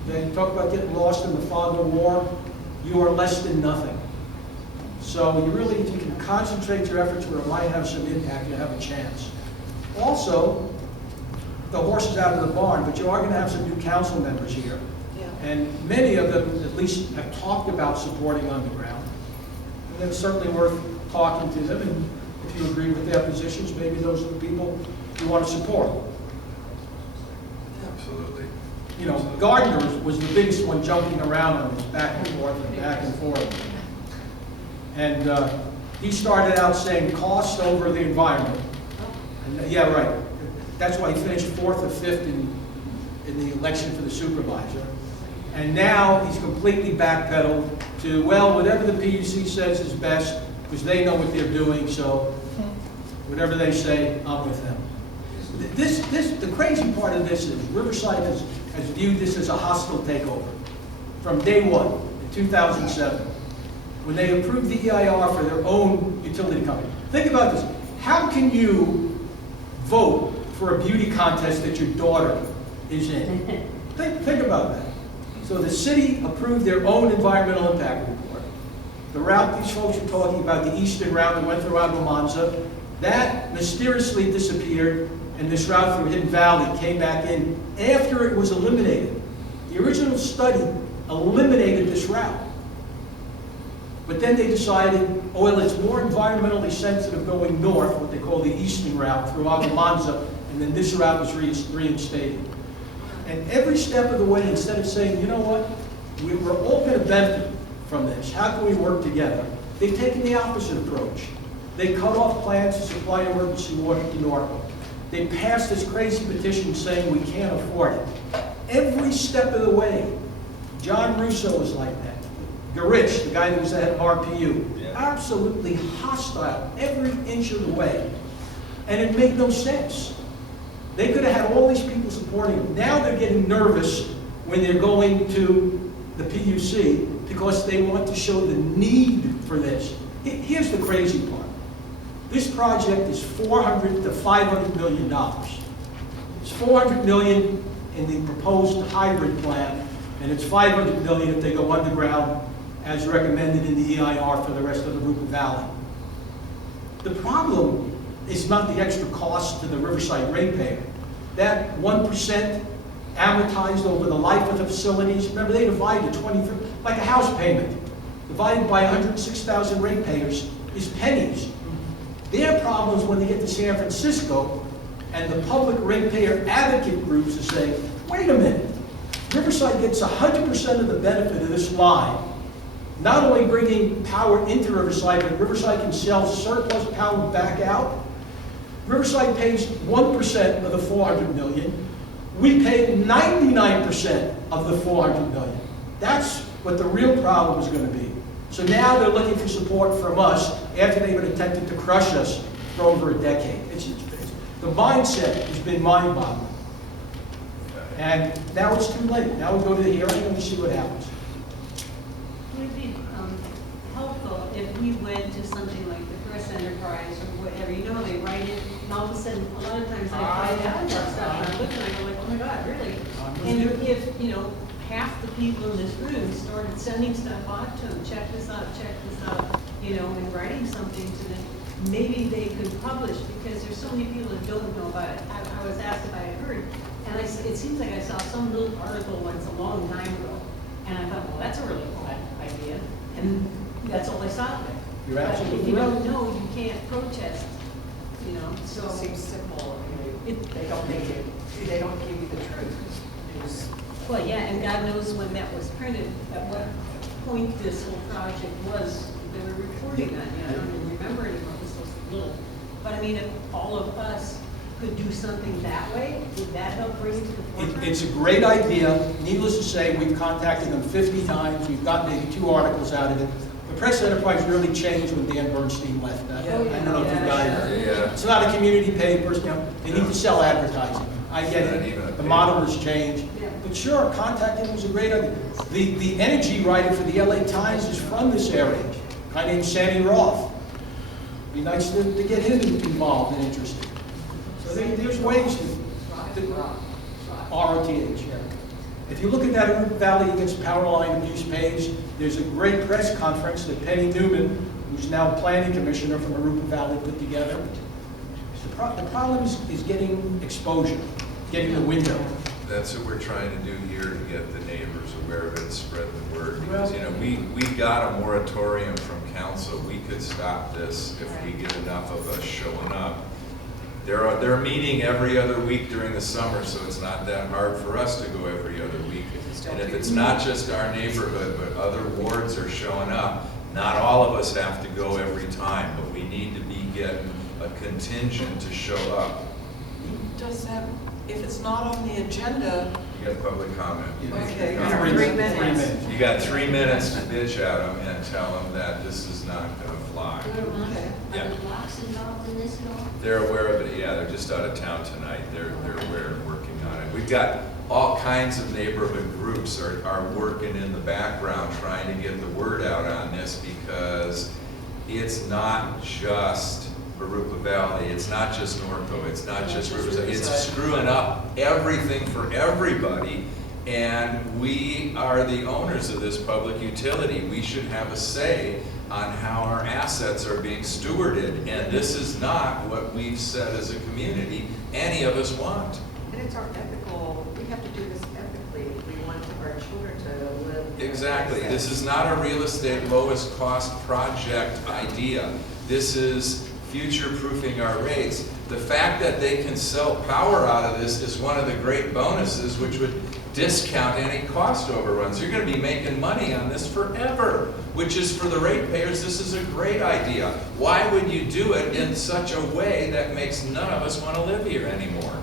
They talk about getting lost in the fog of war. You are less than nothing. So you really, if you can concentrate your efforts where it might have some impact, you have a chance. Also, the horse is out of the barn, but you are going to have some new council members here. And many of them at least have talked about supporting underground. And it's certainly worth talking to them, and if you agree with their positions, maybe those are the people you want to support. Absolutely. You know, Gardner was the biggest one jumping around on this back and forth and back and forth. And he started out saying cost over the environment. And, yeah, right. That's why he finished 4th or 5th in the election for the supervisor. And now he's completely backpedaled to, well, whatever the PUC says is best, because they know what they're doing, so whatever they say, I'm with them. The crazy part of this is Riverside has viewed this as a hostile takeover from day one in 2007, when they approved the EIR for their own utility company. Think about this. How can you vote for a beauty contest that your daughter is in? Think about that. So the city approved their own environmental impact report. The route these folks are talking about, the eastern route that went through Almanza, that mysteriously disappeared, and this route through Hidden Valley came back in after it was eliminated. The original study eliminated this route. But then they decided, oh, well, it's more environmentally sensitive going north, what they call the eastern route through Almanza, and then this route was reinstated. And every step of the way, instead of saying, you know what, we're all going to benefit from this, how can we work together? They've taken the opposite approach. They cut off plans to supply emergency water to Norco. They passed this crazy petition saying we can't afford it. Every step of the way, John Russo was like that. Garich, the guy that was at RPU, absolutely hostile every inch of the way. And it made no sense. They could have had all these people supporting them. Now they're getting nervous when they're going to the PUC because they want to show the need for this. Here's the crazy part. This project is $400 to $500 million. It's $400 million in the proposed hybrid plan, and it's $500 million if they go underground as recommended in the EIR for the rest of the Jurupa Valley. The problem is not the extra cost to the Riverside ratepayer. That 1% amortized over the life of the facilities, remember they divided 20, like a house payment, divided by 106,000 ratepayers is pennies. Their problem is when they get to San Francisco and the public ratepayer advocate groups are saying, wait a minute, Riverside gets 100% of the benefit of this line. Not only bringing power into Riverside, but Riverside can sell surplus power back out. Riverside pays 1% of the $400 million. We pay 99% of the $400 million. That's what the real problem is going to be. So now they're looking for support from us after they've attempted to crush us for over a decade. The mindset has been mind-boggling. And now it's too late. Now we go to the hearing and we see what happens. Would it be helpful if we went to something like the First Enterprise or whatever? You know how they write it, and all of a sudden, a lot of times I find out that stuff, and I look and I go like, oh my God, really? And if, you know, half the people in this room started sending stuff out to them, check this out, you know, and writing something to them, maybe they could publish, because there's so many people that don't know about it. I was asked if I had heard, and it seems like I saw some little article once a long time ago, and I thought, well, that's a really odd idea, and that's all I saw there. You're But absolutely if you right. don't know, you can't protest, you know, so. It seems simple, they don't make it, they don't give you the truth. Well, yeah, and God knows when that was printed, at what point this whole project was, they were reporting on, you know, I don't even remember anymore, it was so little. But I mean, if all of us could do something that way? Would that help bring it to the forefront? It's a great idea. Needless to say, we've contacted them 50 times. We've got maybe 2 articles out of it. The press enterprise really changed when Dan Bernstein left. I don't know if you guys, Yeah. it's not a community paper, you know, they need to sell advertising. I get it, the model has changed. But sure, contacting them was a great idea. The energy writer for the LA Times is from this area, a guy named Sammy Roth. Be nice to get him involved and interested. So there's ways to RTH, yeah. If you look at that Jurupa Valley Against Power Line Abuse page, there's a great press conference that Penny Newman, who's now planning commissioner from Jurupa Valley, put together. The problem is getting exposure, getting the window. That's what we're trying to do here to get the neighbors aware of it and spread the word. Because, you know, we got a moratorium from council. We could stop this if we get enough of us showing up. They're meeting every other week during the summer, so it's not that hard for us to go every other week. And if it's not just our neighborhood, but other wards are showing up, not all of us have to go every time, but we need to be getting a contingent to show up. Does that, if it's not on the agenda, You got public comment. okay, Yeah. 3 minutes. You got 3 minutes to bitch at them and tell them that this is not going to fly. Yeah. Are the blocks involved in this at all? They're aware of it, yeah, they're just out of town tonight, they're aware and working on it. We've got all kinds of neighborhood groups are working in the background trying to get the word out on this, because it's not just Jurupa Valley, it's not just Norco, it's not just Riverside, it's screwing up everything for everybody. And we are the owners of this public utility. We should have a say on how our assets are being stewarded. And this is not what we've said as a community any of us want. And it's our ethical, we have to do this ethically if we want our children to live. Exactly. This is not a real estate lowest cost project idea. This is future-proofing our rates. The fact that they can sell power out of this is one of the great bonuses, which would discount any cost overruns. You're going to be making money on this forever, which is, for the ratepayers, this is a great idea. Why would you do it in such a way that makes none of us want to live here anymore?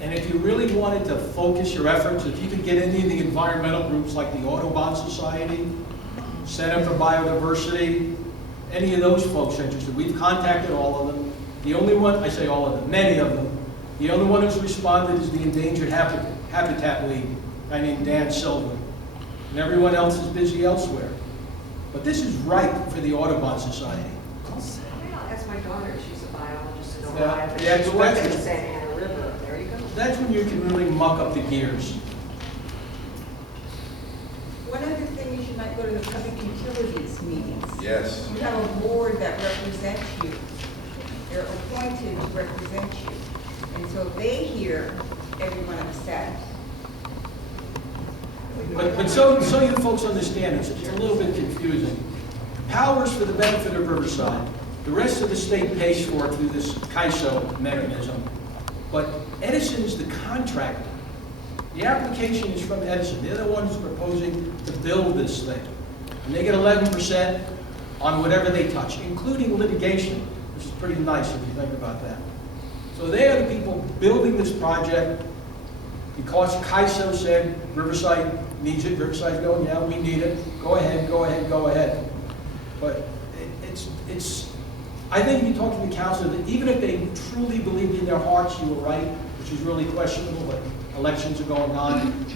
And if you really wanted to focus your efforts, if you could get any of the environmental groups like the Audubon Society, Center for Biodiversity, any of those folks interested, we've contacted all of them. The only one, I say all of them, many of them, the only one who's responded is the Endangered Habitat League, a guy named Dan Silver. And everyone else is busy elsewhere. But this is right for the Audubon Society. I'll ask my daughter, she's a biologist in Yeah, Ohio, but yeah, she's working in that's- Santa Ana River. There you go. That's when you can really muck up the gears. One other thing, you should not go to the public utilities meetings. Yes. You have a board that represents you. They're appointed to represent you. And so they hear everyone upset. But so you folks understand, it's a little bit confusing. Power's for the benefit of Riverside. The rest of the state pays for it through this CAISO mechanism. But Edison is the contractor. The application is from Edison. They're the ones proposing to build this thing. And they get 11% on whatever they touch, including litigation, which is pretty nice if you think about that. So they are the people building this project because CAISO said Riverside needs it. Riverside's going, yeah, we need it. Go ahead, go ahead, go ahead. But it's I think if you talk to the council, that even if they truly believed in their hearts you were right, which is really questionable, but elections are going on,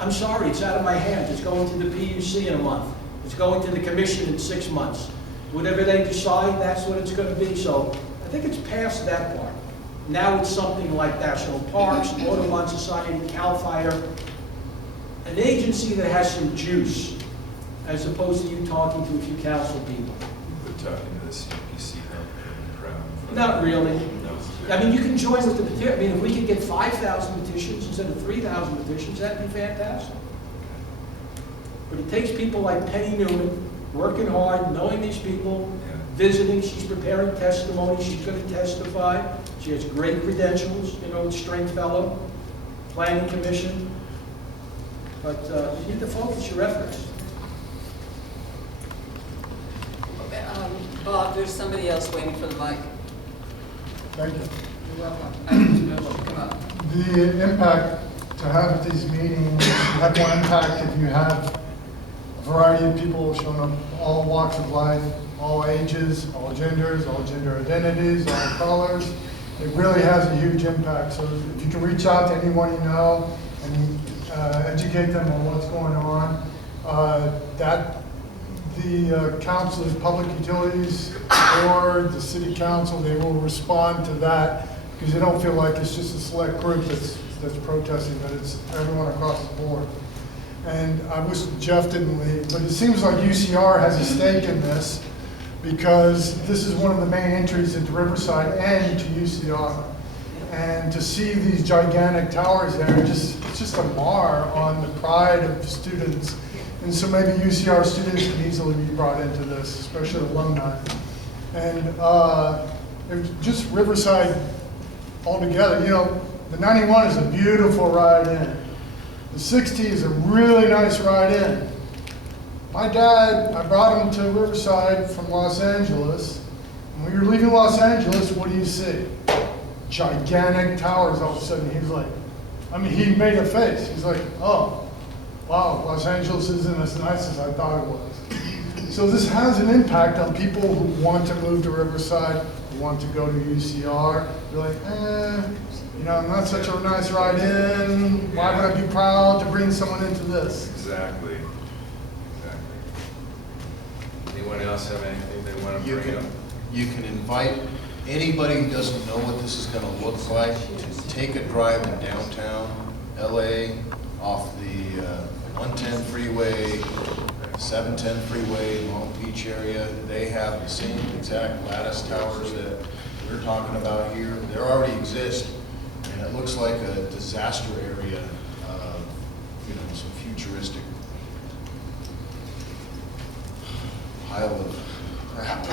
I'm sorry, it's out of my hands. It's going to the PUC in a month. It's going to the commission in 6 months. Whatever they decide, that's what it's going to be. So I think it's past that part. Now it's something like National Parks, Audubon Society, CAL FIRE, an agency that has some juice, as opposed to you talking to a few council people. We're talking to the CPC crowd. Not really. No. I mean, you can join with the petition. I mean, if we could get 5,000 petitions instead of 3,000 petitions, that'd be fantastic. But it takes people like Penny Newman, working hard, knowing these people, visiting. She's preparing testimony. She's going to testify. She has great credentials, you know, Strength Fellow, Planning Commission. But you need to focus your efforts. Bob, there's somebody else waiting for the mic. Thank you. You're welcome. I didn't know what would come up. The impact to have at these meetings, you have more impact if you have a variety of people showing up, all walks of life, all ages, all genders, all gender identities, all colors. It really has a huge impact. So if you can reach out to anyone you know and educate them on what's going on, that the Council of Public Utilities or the City Council, they will respond to that because they don't feel like it's just a select group that's protesting, but it's everyone across the board. And I wish Jeff didn't leave, but it seems like UCR has a stake in this because this is one of the main entries into Riverside and to UCR. And to see these gigantic towers there, it's just a mar on the pride of students. And so maybe UCR students can easily be brought into this, especially alumni. And just Riverside altogether, you know, the 91 is a beautiful ride in. The 60 is a really nice ride in. My dad, I brought him to Riverside from Los Angeles. When we were leaving Los Angeles, what do you see? Gigantic towers all of a sudden. He was like, I mean, he made a face. He's like, oh, wow, Los Angeles isn't as nice as I thought it was. So this has an impact on people who want to move to Riverside, who want to go to UCR. They're like, you know, not such a nice ride in. Why would I be proud to bring someone into this? Exactly. Anyone else have anything they want to bring up? You can invite anybody who doesn't know what this is going to look like to take a drive in downtown LA off the 110 freeway, 710 freeway, Long Beach area. They have the same exact lattice towers that we're talking about here. They already exist, and it looks like a disaster area, you know, some futuristic pile of crap.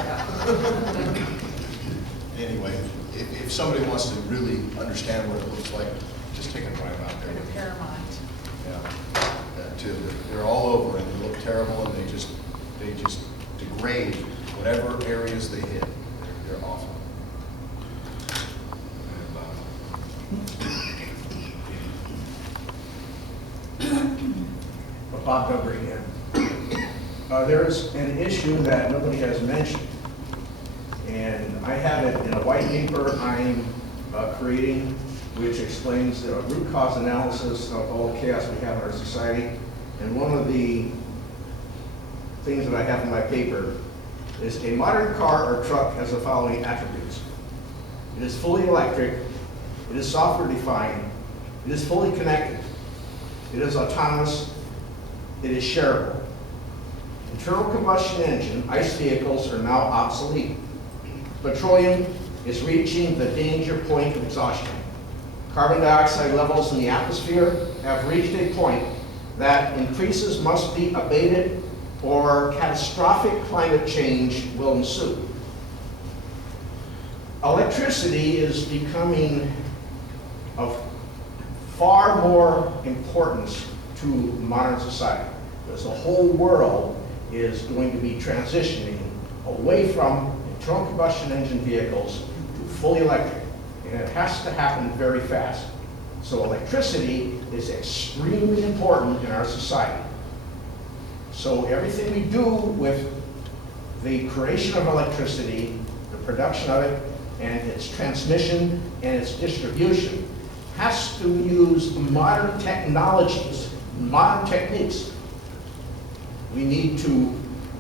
Anyway, if somebody wants to really understand what it looks like, just take a drive out there. Go to Paramount. Yeah, that too. They're all over and they look terrible and they just degrade whatever areas they hit. They're awful. Bob Duggar again. There's an issue that nobody has mentioned, and I have it in a white paper I'm creating, which explains the root cause analysis of all the chaos we have in our society. And one of the things that I have in my paper is a modern car or truck has the following attributes. It is fully electric, it is software defined, it is fully connected, it is autonomous, it is shareable. Internal combustion engine, ICE vehicles are now obsolete. Petroleum is reaching the danger point of exhaustion. Carbon dioxide levels in the atmosphere have reached a point that increases must be abated or catastrophic climate change will ensue. Electricity is becoming of far more importance to modern society, because the whole world is going to be transitioning away from internal combustion engine vehicles to fully electric. And it has to happen very fast. So electricity is extremely important in our society. So everything we do with the creation of electricity, the production of it, and its transmission and its distribution has to use modern technologies, modern techniques. We need to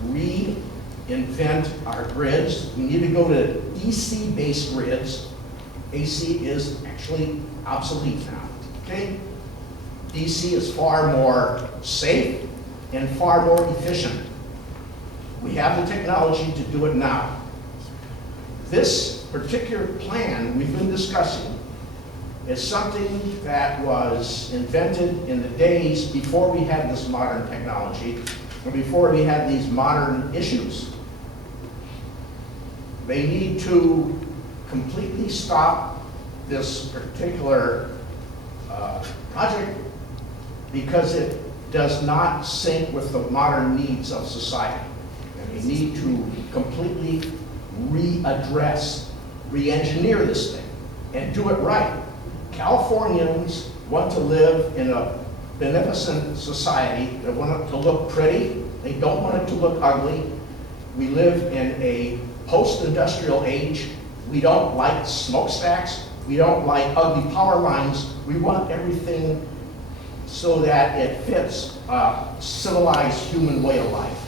reinvent our grids. We need to go to DC-based grids. AC is actually obsolete now, okay? DC is far more safe and far more efficient. We have the technology to do it now. This particular plan we've been discussing is something that was invented in the days before we had this modern technology and before we had these modern issues. They need to completely stop this particular project because it does not sync with the modern needs of society. And we need to completely readdress, re-engineer this thing and do it right. Californians want to live in a beneficent society. They want it to look pretty. They don't want it to look ugly. We live in a post-industrial age. We don't like smokestacks. We don't like ugly power lines. We want everything so that it fits a civilized human way of life.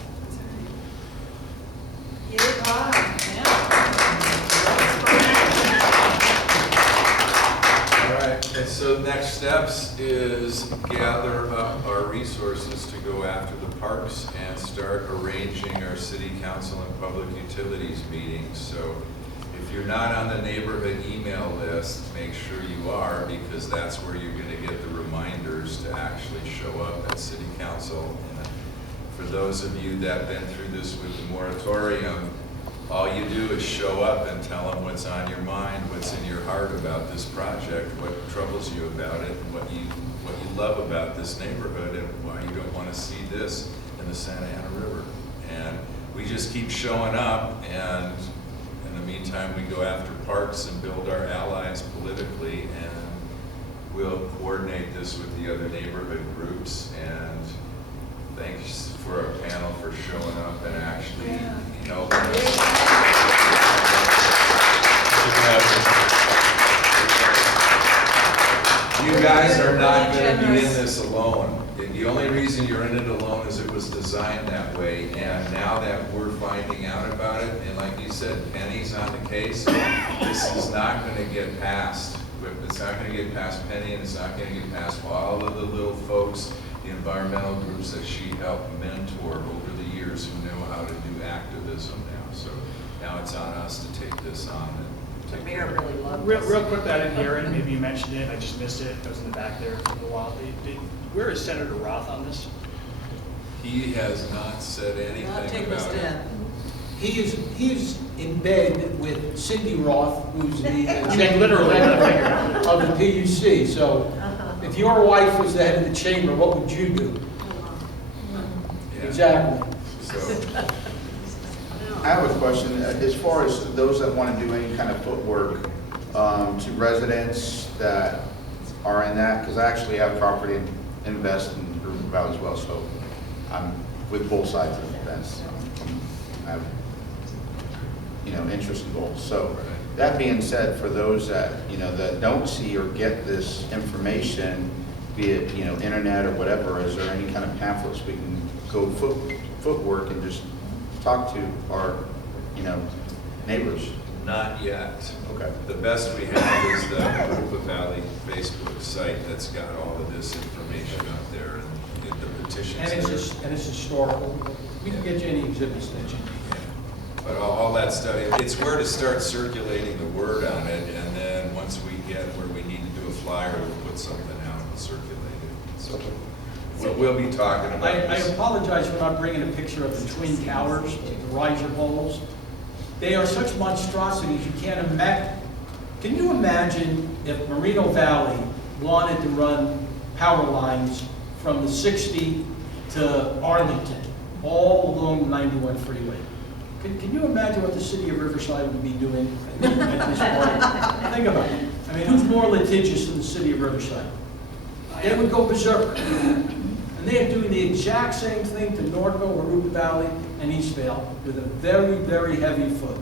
All right, and so next steps is gather up our resources to go after the parks and start arranging our city council and public utilities meetings. So if you're not on the neighborhood email list, make sure you are, because that's where you're going to get the reminders to actually show up at city council. And for those of you that have been through this with the moratorium, all you do is show up and tell them what's on your mind, what's in your heart about this project, what troubles you about it, and what you love about this neighborhood, and why you don't want to see this in the Santa Ana River. And we just keep showing up, and in the meantime, we go after parks and build our allies politically, and we'll coordinate this with the other neighborhood groups. And thanks for our panel for showing up and actually helping us. You guys are not going to be in this alone. The only reason you're in it alone is it was designed that way, and now that we're finding out about it, and like you said, Penny's on the case, this is not going to get passed. It's not going to get past Penny, and it's not going to get past all of the little folks, the environmental groups that she helped mentor over the years who know how to do activism now. So now it's on us to take this on and take care of it. Really love Real quick, I didn't hear it, maybe you mentioned it, I just missed it, I was in the back there for a little while. Where is Senator Roth on this? He has not said anything about it. He is in bed with Cindy Roth, who's the literally, of the PUC. So if your wife was the head of the chamber, what would you do? Yeah. Exactly. So, I have a question. As far as those that want to do any kind of footwork to residents that are in that, because I actually have property and invest in Jurupa Valley as well, so I'm with both sides of the fence. I have, interest in both. So that being said, for those that, that don't see or get this information, be it, internet or whatever, is there any kind of pamphlets we can go footwork and just talk to our, neighbors? not yet. Okay. The best we have is the Jurupa Valley Facebook site that's got all of this information out there, and the petitions. And it's historical. We can get you any exhibits that you need. But all that stuff, it's where to start circulating the word on it, and then once we get where we need to do a flyer, we'll put something out and circulate it. So we'll be talking about I this. apologize for not bringing a picture of the Twin Towers, the riser poles. They are such monstrosities you can't imagine. Can you imagine if Moreno Valley wanted to run power lines from the 60 to Arlington, all along the 91 freeway? Can you imagine what the city of Riverside would be doing at this point? Think about it. I mean, who's more litigious than the city of Riverside? They would go berserk. And they are doing the exact same thing to Norco, Jurupa Valley, and Eastvale with a very, very heavy foot.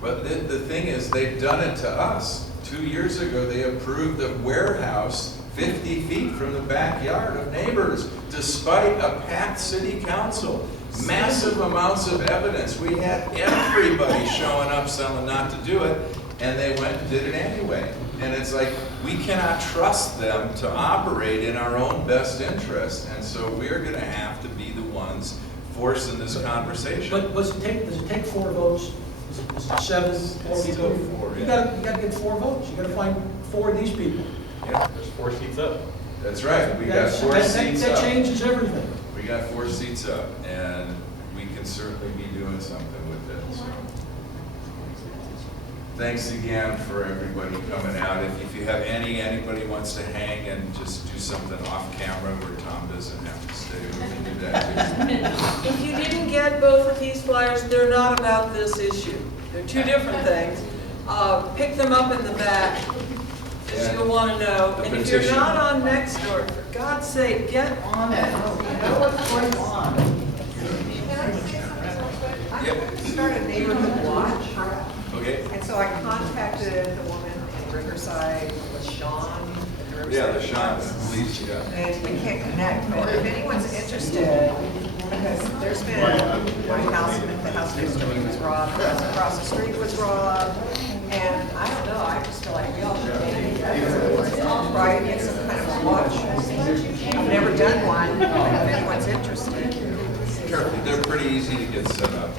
But the thing is, they've done it to us. 2 years ago, they approved a warehouse 50 feet from the backyard of neighbors, despite a packed city council. Massive amounts of evidence. We had everybody showing up telling not to do it, and they went and did it anyway. And it's like, we cannot trust them to operate in our own best interest, and so we're going to have to be the ones forcing this conversation. But does it take 4 votes? Is it 7? It's still 4, You yeah. gotta get 4 votes. You gotta find 4 of these people. Yeah, There's 4 seats up. that's right. We got 4 seats That up. changes everything. We got 4 seats up, and we can certainly be doing something with it. So. Thanks again for everybody coming out. If you have anybody wants to hang and just do something off camera where Tom doesn't have to stay, we can do that. If you didn't get both of these flyers, they're not about this issue. They're 2 different things. Pick them up in the back. Because you'll want to know. The And if you're petition. not on Nextdoor, for God's sake, get on it. You know what's going on. Can I say something real quick? I'm going to start a neighborhood watch. Okay. And so I contacted the woman in Riverside, LaShawn. Yeah, the shot, please, yeah. And we can't connect, but if anyone's interested, because there's been one house, the house next to me was robbed, the house across the street was robbed, and I don't know, I just feel like we all should maybe, right, get some kind of a watch. I've never done one, but if anyone's interested. Sure, they're pretty easy to get set up.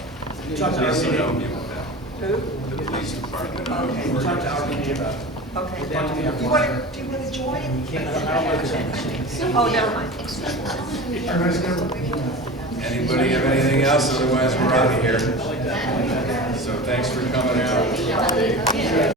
Talk to Police will RTD. help you with that. Who? The police department. Okay. We'll talk to RTD about it. Okay. They have to be on Do you want to join? I don't work with Oh, never mind. Anybody have anything else? Otherwise, we're out of here. So thanks for coming out.